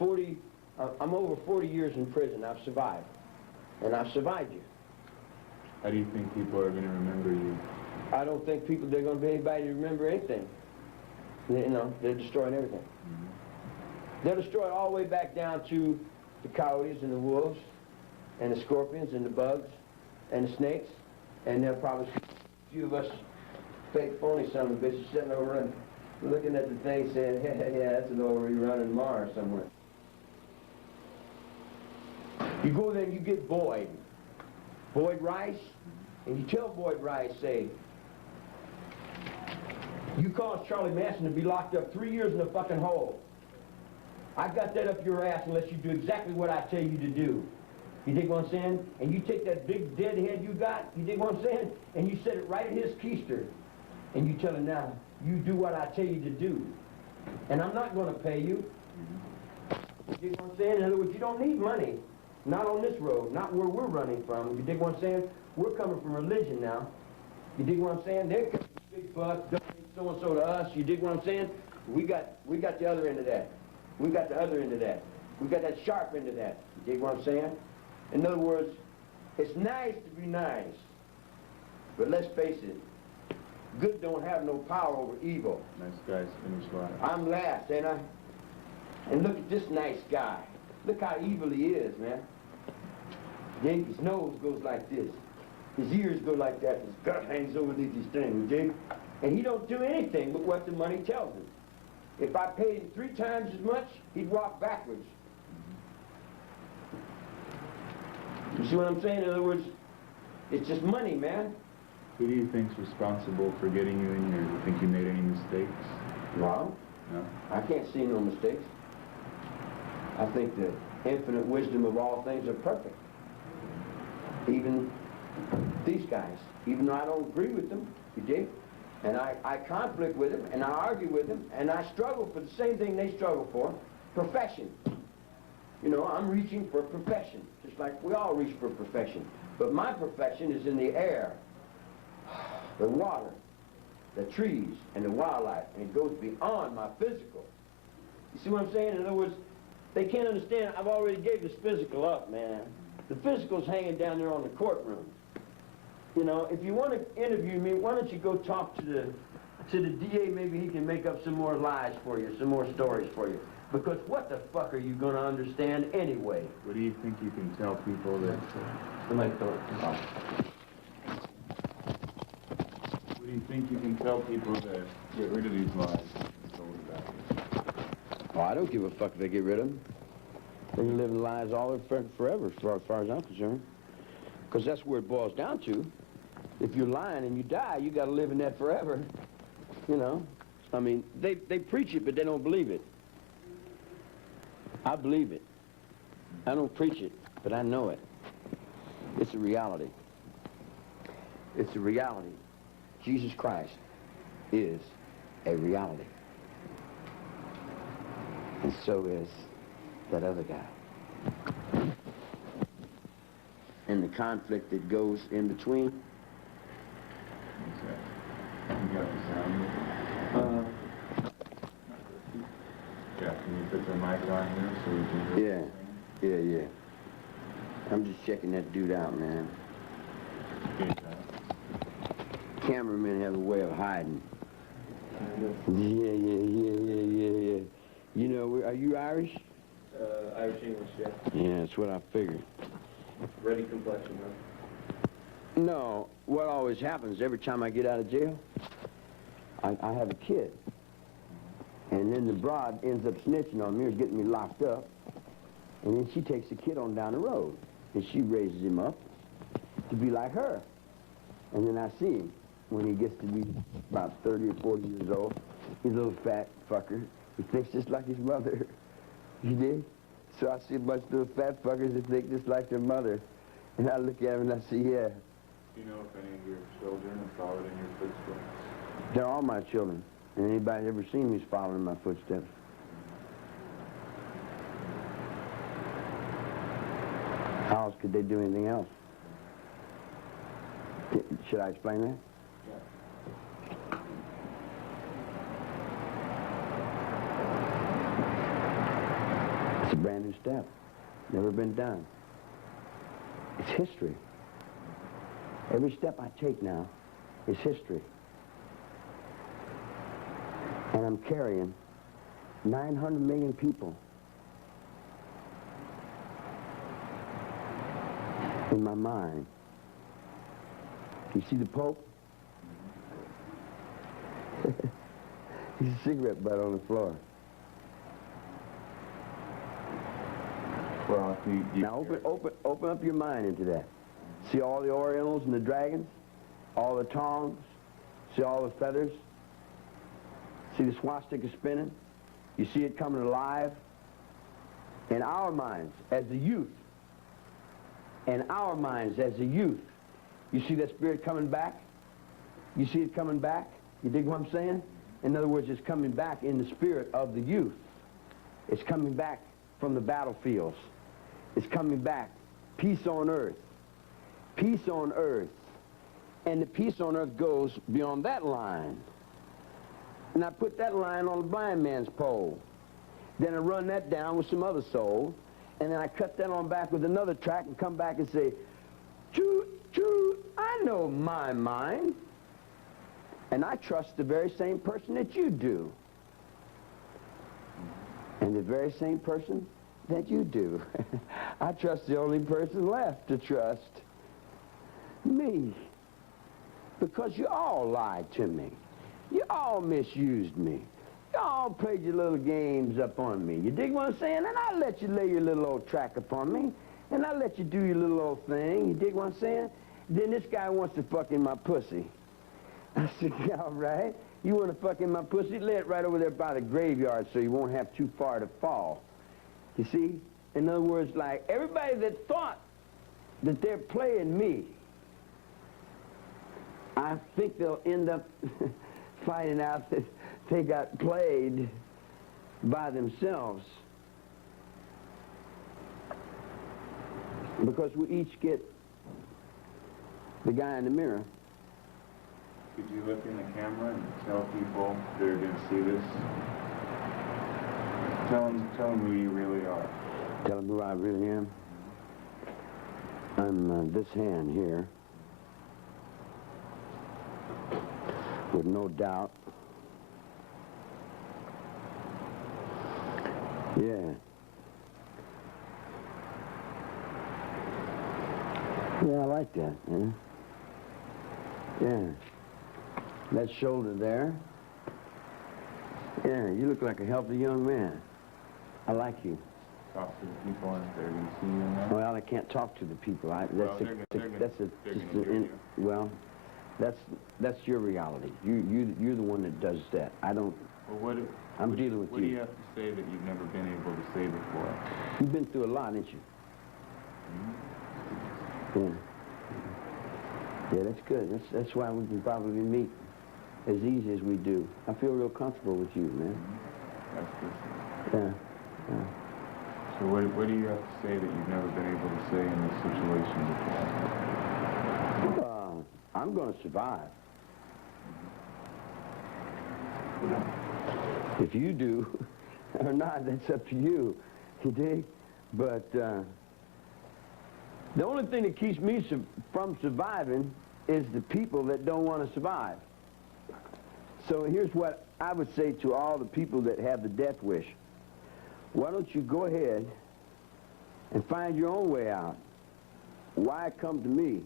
over 40 years in prison, I've survived. And I've survived you. How do you think people are going to remember you? I don't think they're going to be anybody to remember anything. You know, they're destroying everything. They'll destroy it all the way back down to the coyotes and the wolves and the scorpions and the bugs and the snakes. And there'll probably be a few of us fake phony son of a bitches sitting over and looking at the thing saying, yeah, that's an old rerun in Mars somewhere. You go there and you get Boyd Rice, and you tell Boyd Rice, say, you caused Charlie Manson to be locked up 3 years in a fucking hole. I got that up your ass unless you do exactly what I tell you to do. You dig what I'm saying? And you take that big dead head you got, you dig what I'm saying? And you set it right at his keister. And you tell him now, you do what I tell you to do. And I'm not going to pay you. You dig what I'm saying? In other words, you don't need money. Not on this road, not where we're running from. You dig what I'm saying? We're coming from religion now. You dig what I'm saying? They're coming big bucks, donate so-and-so to us. You dig what I'm saying? We got the other end of that. We got the other end of that. We got that sharp end of that. You dig what I'm saying? In other words, it's nice to be nice. But let's face it, good don't have no power over evil. Nice guys finish last. I'm last, ain't I? And look at this nice guy. Look how evil he is, man. Dig? His nose goes like this. His ears go like that. His gut hangs over these things, dig? And he don't do anything but what the money tells him. If I paid him 3 times as much, he'd walk backwards. You see what I'm saying? In other words, it's just money, man. Who do you think's responsible for getting you in here? Do you think you made any mistakes? No. No? I can't see no mistakes. I think the infinite wisdom of all things are perfect. Even these guys, even though I don't agree with them, you dig? And I conflict with them, and I argue with them, and I struggle for the same thing they struggle for, perfection. You know, I'm reaching for perfection, just like we all reach for perfection. But my perfection is in the air, the water, the trees, and the wildlife, and it goes beyond my physical. You see what I'm saying? In other words, they can't understand, I've already gave this physical up, man. The physical's hanging down there on the courtroom. You know, if you want to interview me, why don't you go talk to the DA, maybe he can make up some more lies for you, some more stories for you. Because what the fuck are you going to understand anyway? What do you think you can tell people that... Somebody throw it. Oh. What do you think you can tell people to get rid of these lies you've told about? Oh, I don't give a fuck if they get rid of them. They can live in lies all their forever, as far as I'm concerned. Because that's where it boils down to. If you're lying and you die, you got to live in that forever. You know? I mean, they preach it, but they don't believe it. I believe it. I don't preach it, but I know it. It's a reality. It's a reality. Jesus Christ is a reality. And so is that other guy. And the conflict that goes in between. What's that? You got the sound? Yeah, can you put the mic on here so we can hear Yeah. Yeah. I'm just checking that dude out, man. Okay, Cameramen have a way of hiding. Yeah. You know, are you Irish? Irish English, yeah. Yeah, that's what I figured. Ready complexion, huh? No, what always happens every time I get out of jail, I have a kid. And then the broad ends up snitching on me or getting me locked up. And then she takes the kid on down the road. And she raises him up to be like her. And then I see him when he gets to be about 30 or 40 years old. He's a little fat fucker. He thinks just like his mother. You dig? So I see a bunch of little fat fuckers that think just like their mother. And I look at him and I see, yeah. Do you know if any of your children have followed in your footsteps? They're all my children. And anybody ever seen me's following in my footsteps. How else could they do anything else? Should I explain that? Yeah. It's a brand new step. Never been done. It's history. Every step I take now is history. And I'm carrying 900 million people in my mind. You see the Pope? He's a cigarette butt on the floor. Well, Now open up your mind into that. See all the Orientals and the dragons? All the tongs? See all the feathers? See the swastika spinning? You see it coming alive? In our minds, as a youth, in our minds as a youth, you see that spirit coming back? You see it coming back? You dig what I'm saying? In other words, it's coming back in the spirit of the youth. It's coming back from the battlefields. It's coming back. Peace on earth. Peace on earth. And the peace on earth goes beyond that line. And I put that line on the blind man's pole. Then I run that down with some other soul. And then I cut that on back with another track and come back and say, choo, choo, I know my mind. And I trust the very same person that you do. And the very same person that you do. I trust the only person left to trust. Me. Because you all lied to me. You all misused me. You all played your little games up on me. You dig what I'm saying? And I let you lay your little old track upon me. And I let you do your little old thing. You dig what I'm saying? Then this guy wants to fuck in my pussy. I said, yeah, all right. You want to fuck in my pussy? Lay it right over there by the graveyard so you won't have too far to fall. You see? In other words, like, everybody that thought that they're playing me, I think they'll end up finding out that they got played by themselves. Because we each get the guy in the mirror. Could you look in the camera and tell people that are going to see this? Tell them who you really are. Tell them who I really am. I'm this hand here. With no doubt. Yeah. Yeah, I like that, man. Yeah. That shoulder there. Yeah, you look like a healthy young man. I like you. Talk to the people and they're going to see you now. Well, I can't talk to the people. That's your reality. You're the one that does that. I don't. Well, I'm dealing with you. What do you have to say that you've never been able to say before? You've been through a lot, ain't you? Mm-hmm. Yeah. Yeah, that's good. That's why we can probably meet as easy as we do. I feel real comfortable with you, man. That's good. Yeah. Yeah. So what do you have to say that you've never been able to say in this situation before? I'm going to survive. If you do or not, that's up to you. You dig? But the only thing that keeps me from surviving is the people that don't want to survive. So here's what I would say to all the people that have the death wish. Why don't you go ahead and find your own way out? Why come to me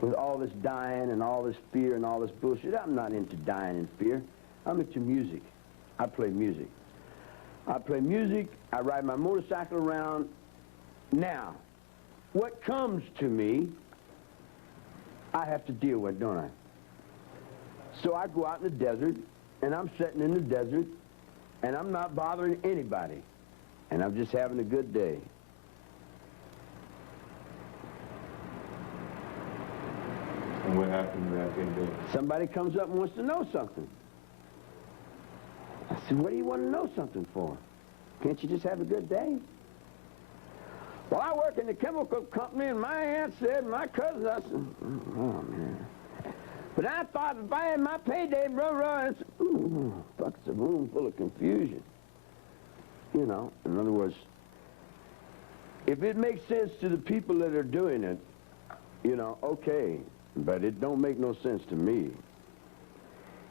with all this dying and all this fear and all this bullshit? I'm not into dying and fear. I'm into music. I play music. I play music. I ride my motorcycle around. Now, what comes to me, I have to deal with, don't I? So I go out in the desert, and I'm sitting in the desert, and I'm not bothering anybody, and I'm just having a good day. And what happened to that good day? Somebody comes up and wants to know something. I said, what do you want to know something for? Can't you just have a good day? Well, I work in the chemical company, and my aunt said, my cousin, I said, oh, man. But I thought if I had my payday, blah, it's, fuck, it's a room full of confusion. You know, in other words, if it makes sense to the people that are doing it, you know, okay, but it don't make no sense to me.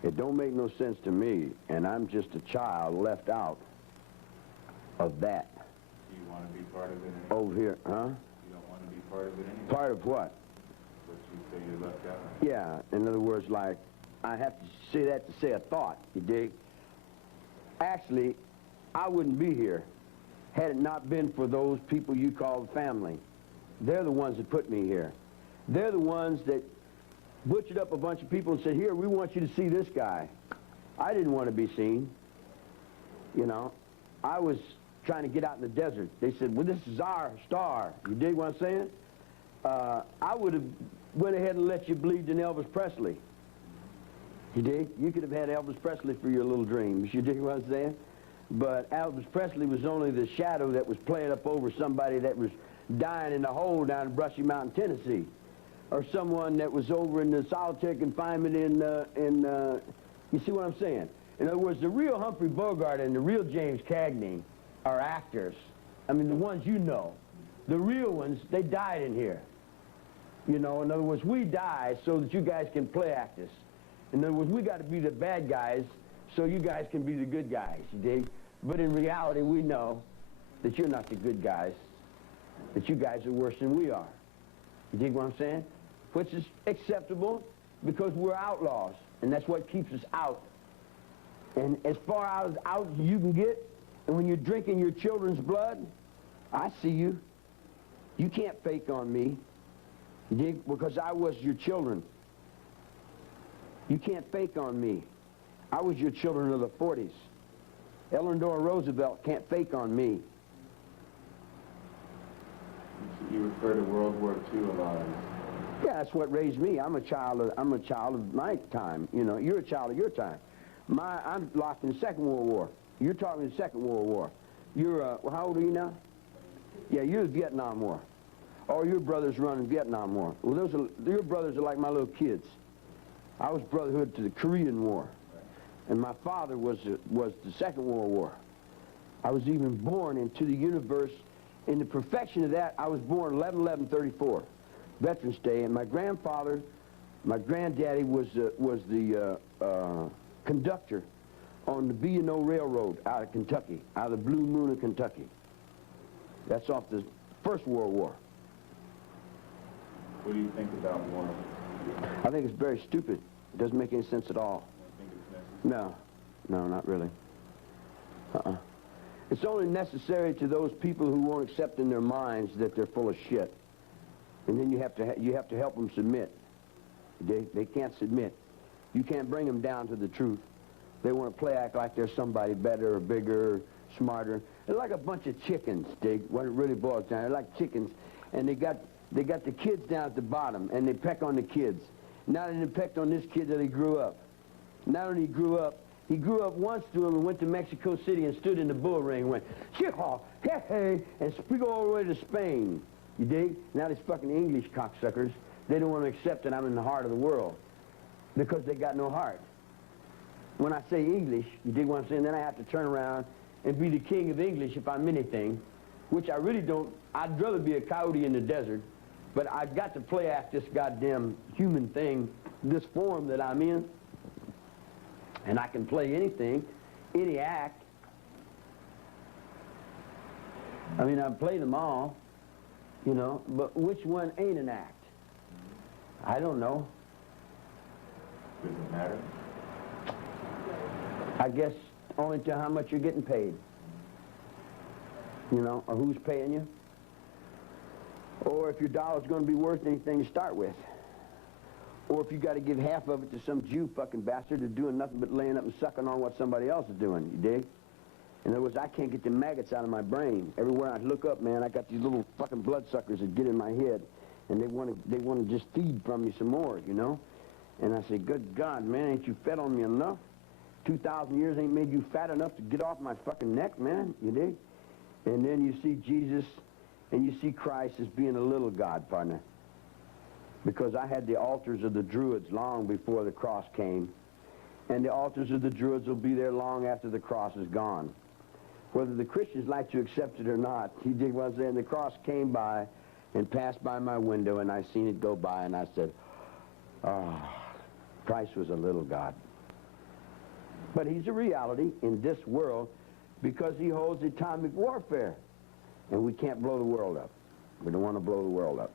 It don't make no sense to me, and I'm just a child left out of that. Do you want to be part of it anyway? Over here, huh? You don't want to be part of it anyway? Part of what? What you say you're left out of? Yeah, in other words, like, I have to say that to say a thought, you dig? Actually, I wouldn't be here had it not been for those people you call family. They're the ones that put me here. They're the ones that butchered up a bunch of people and said, here, we want you to see this guy. I didn't want to be seen. You know, I was trying to get out in the desert. They said, well, this is our star. You dig what I'm saying? I would have went ahead and let you believe in Elvis Presley. You dig? You could have had Elvis Presley for your little dreams. You dig what I'm saying? But Elvis Presley was only the shadow that was playing up over somebody that was dying in a hole down in Brushy Mountain, Tennessee. Or someone that was over in the solitary confinement you see what I'm saying? In other words, the real Humphrey Bogart and the real James Cagney are actors. I mean, the ones you know. The real ones, they died in here. You know, in other words, we die so that you guys can play act us. In other words, we got to be the bad guys so you guys can be the good guys, you dig? But in reality, we know that you're not the good guys, that you guys are worse than we are. You dig what I'm saying? Which is acceptable because we're outlaws, and that's what keeps us out. And as far out as you can get, and when you're drinking your children's blood, I see you. You can't fake on me, you dig? Because I was your children. You can't fake on me. I was your children of the 40s. Eleanor Roosevelt can't fake on me. You refer to World War II a lot. Yeah, that's what raised me. I'm a child of my time. You know, you're a child of your time. I'm locked in the Second World War. You're talking the Second World War. You're, well, how old are you now? Yeah, you're the Vietnam War. Or your brothers running Vietnam War. Well, your brothers are like my little kids. I was brotherhood to the Korean War. And my father was the Second World War. I was even born into the universe. In the perfection of that, I was born 11/11/34, Veterans Day, and my grandfather, my granddaddy was the conductor on the B&O Railroad out of Kentucky, out of the Blue Moon of Kentucky. That's off the First World War. What do you think about war? I think it's very stupid. It doesn't make any sense at all. You think it's necessary? No, not really. It's only necessary to those people who won't accept in their minds that they're full of shit. And then you have to help them submit. They can't submit. You can't bring them down to the truth. They want to play act like they're somebody better or bigger or smarter. They're like a bunch of chickens, dig, what it really boils down. They're like chickens, and they got the kids down at the bottom, and they peck on the kids. Now they pecked on this kid that he grew up. Not only he grew up once to him and went to Mexico City and stood in the bull ring and went, "Chihuahua, hey, hey," and we go all the way to Spain. You dig? Now these fucking English cocksuckers, they don't want to accept that I'm in the heart of the world because they got no heart. When I say English, you dig what I'm saying? Then I have to turn around and be the king of English if I'm anything, which I really don't. I'd rather be a coyote in the desert, but I've got to play act this goddamn human thing, this form that I'm in. And I can play anything, any act. I mean, I've played them all, you know, but which one ain't an act? I don't know. Does it matter? I guess only to how much you're getting paid. You know, or who's paying you. Or if your dollar's going to be worth anything to start with. Or if you got to give half of it to some Jew fucking bastard who's doing nothing but laying up and sucking on what somebody else is doing, you dig? In other words, I can't get the maggots out of my brain. Everywhere I look up, man, I got these little fucking bloodsuckers that get in my head, and they want to just feed from me some more, you know? And I say, good God, man, ain't you fed on me enough? 2,000 years ain't made you fat enough to get off my fucking neck, man, you dig? And then you see Jesus, and you see Christ as being a little God, partner. Because I had the altars of the Druids long before the cross came, and the altars of the Druids will be there long after the cross is gone. Whether the Christians like to accept it or not, you dig what I'm saying? The cross came by and passed by my window, and I seen it go by, and I said, oh, Christ was a little God. But he's a reality in this world because he holds atomic warfare. And we can't blow the world up. We don't want to blow the world up.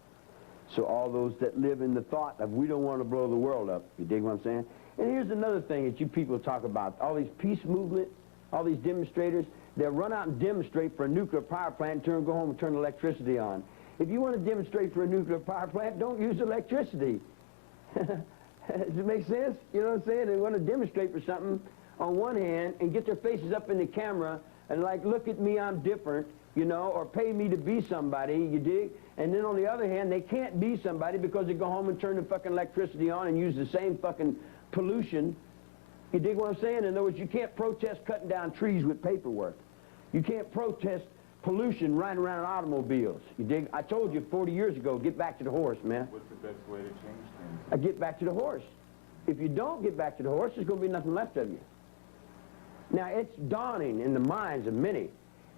So all those that live in the thought of we don't want to blow the world up, you dig what I'm saying? And here's another thing that you people talk about. All these peace movement, all these demonstrators, they'll run out and demonstrate for a nuclear power plant and go home and turn electricity on. If you want to demonstrate for a nuclear power plant, don't use electricity. Does it make sense? You know what I'm saying? They want to demonstrate for something on one hand and get their faces up in the camera and like, look at me, I'm different, you know, or pay me to be somebody, you dig? And then on the other hand, they can't be somebody because they go home and turn the fucking electricity on and use the same fucking pollution. You dig what I'm saying? In other words, you can't protest cutting down trees with paperwork. You can't protest pollution riding around in automobiles. You dig? I told you 40 years ago, get back to the horse, man. What's the best way to change things? Get back to the horse. If you don't get back to the horse, there's going to be nothing left of you. Now, it's dawning in the minds of many.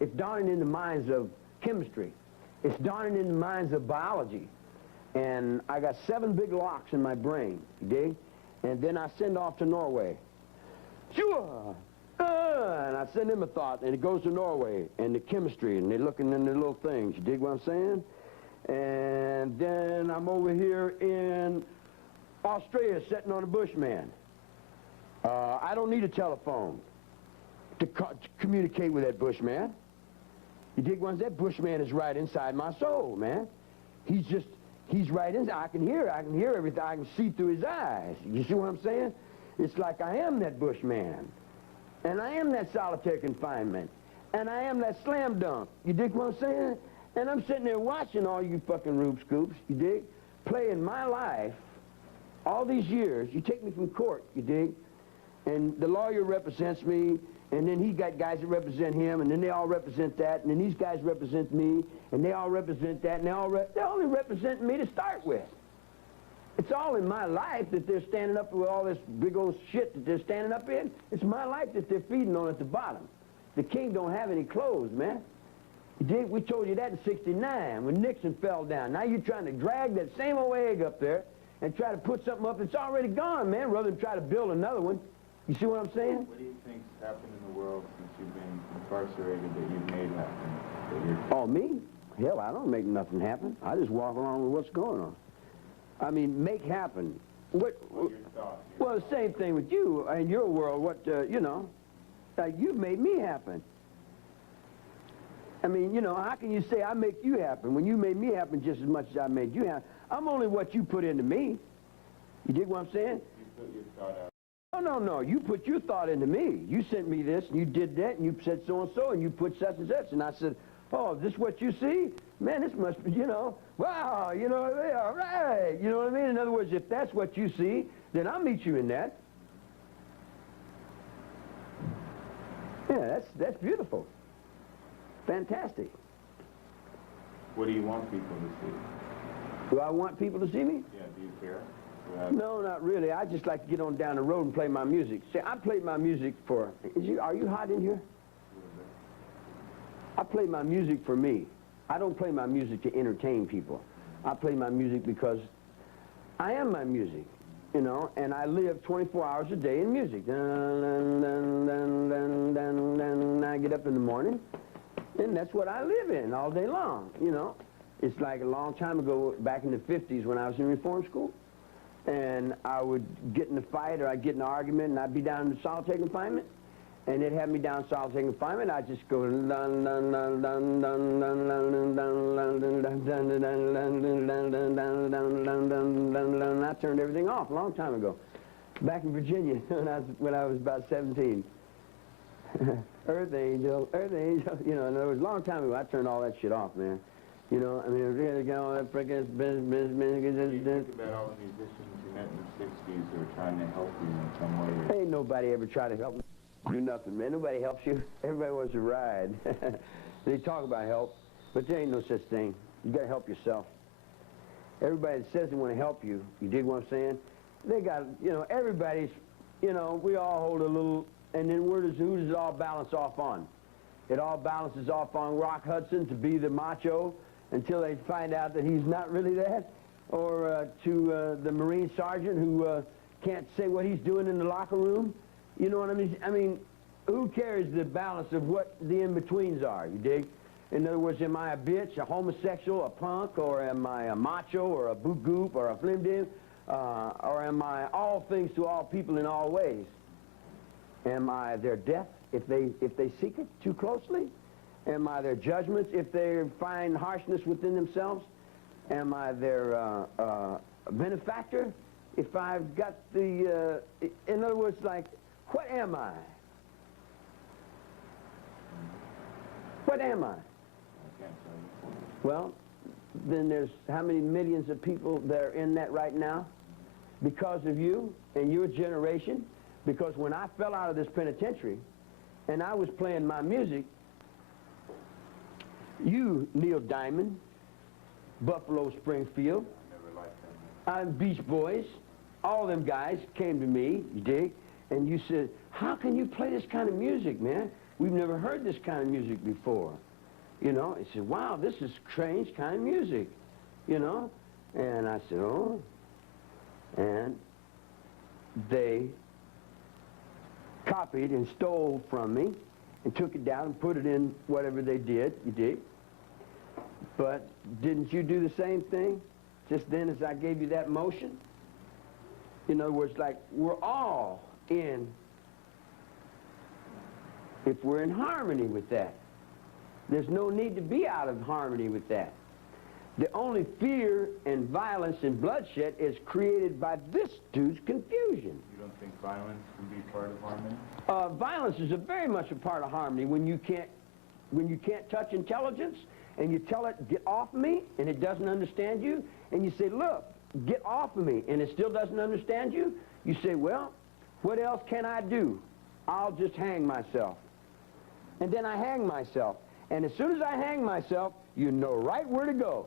It's dawning in the minds of chemistry. It's dawning in the minds of biology. And I got 7 big locks in my brain, you dig? And then I send off to Norway. Sure. And I send them a thought, and it goes to Norway, and the chemistry, and they're looking in the little things. You dig what I'm saying? And then I'm over here in Australia sitting on a bushman. I don't need a telephone to communicate with that bushman. You dig what I'm saying? That bushman is right inside my soul, man. He's right inside. I can hear everything. I can see through his eyes. You see what I'm saying? It's like I am that bushman. And I am that solitary confinement. And I am that slam dunk. You dig what I'm saying? And I'm sitting there watching all you fucking Rube Scoops, you dig? Playing my life all these years. You take me from court, you dig? And the lawyer represents me, and then he got guys that represent him, and then they all represent that, and then these guys represent me, and they all represent that, and they're only representing me to start with. It's all in my life that they're standing up with all this big old shit that they're standing up in. It's my life that they're feeding on at the bottom. The king don't have any clothes, man. We told you that in '69 when Nixon fell down. Now you're trying to drag that same old egg up there and try to put something up that's already gone, man, rather than try to build another one. You see what I'm saying? What do you think's happened in the world since you've been incarcerated that you've made happen? Oh, me? Hell, I don't make nothing happen. I just walk along with what's going on. I mean, make happen. What's your thought? Well, the same thing with you in your world. You know, you've made me happen. I mean, you know, how can you say I make you happen when you made me happen just as much as I made you happen? I'm only what you put into me. You dig what I'm saying? You put your thought out. No. You put your thought into me. You sent me this, and you did that, and you said so-and-so, and you put such and such. And I said, oh, is this what you see? Man, this must be, you know, wow, you know, all right. You know what I mean? In other words, if that's what you see, then I'll meet you in that. Yeah, that's beautiful. Fantastic. What do you want people to see? Do I want people to see me? Yeah, do you care? No, not really. I just like to get on down the road and play my music. See, I play my music for... Are you hot in here? I play my music for me. I don't play my music to entertain people. I play my music because I am my music, you know, and I live 24 hours a day in music. I get up in the morning, And that's what I live in all day long, you know. It's like a long time ago, back in the 50s when I was in reform school, and I would get in a fight or I'd get in an argument and I'd be down in solitary confinement, and they'd have me down in solitary confinement. I'd just go dun dun dun dun dun dun dun dun dun dun dun. I turned everything off a long time ago, back in Virginia when I was about 17. Earth angel, you know, and it was a long time ago. I turned all that shit off, man. You know, I mean, really got all that frickin' business. You think about all the musicians you met in the 60s who are trying to help you in some way. Ain't nobody ever tried to help me do nothing, man. Nobody helps you. Everybody wants to ride. They talk about help, but there ain't no such thing. You got to help yourself. Everybody that says they want to help you, you dig what I'm saying? They got, you know, everybody's, you know, we all hold a little, and then who does it all balance off on? It all balances off on Rock Hudson to be the macho until they find out that he's not really that, or to the Marine sergeant who can't say what he's doing in the locker room. You know what I mean? I mean, who cares the balance of what the in-betweens are, you dig? In other words, am I a bitch, a homosexual, a punk, or am I a macho, or a boot goop, or a flim-dim, or am I all things to all people in all ways? Am I their death if they seek it too closely? Am I their judgments if they find harshness within themselves? Am I their benefactor if I've got the, in other words, like, what am I? What am I? Well, then there's how many millions of people that are in that right now? Because of you and your generation. Because when I fell out of this penitentiary and I was playing my music, you, Neil Diamond, Buffalo Springfield, Beach Boys, all them guys came to me, you dig, and you said, how can you play this kind of music, man? We've never heard this kind of music before. You know, I said, wow, this is strange kind of music, you know? And I said, oh. And they copied and stole from me and took it down and put it in whatever they did, you dig? But didn't you do the same thing just then as I gave you that motion? In other words, like, we're all in, if we're in harmony with that. There's no need to be out of harmony with that. The only fear and violence and bloodshed is created by this dude's confusion. You don't think violence can be part of harmony? Violence is very much a part of harmony when you can't touch intelligence and you tell it, get off of me, and it doesn't understand you, and you say, look, get off of me, and it still doesn't understand you, you say, well, what else can I do? I'll just hang myself. And then I hang myself. And as soon as I hang myself, you know right where to go.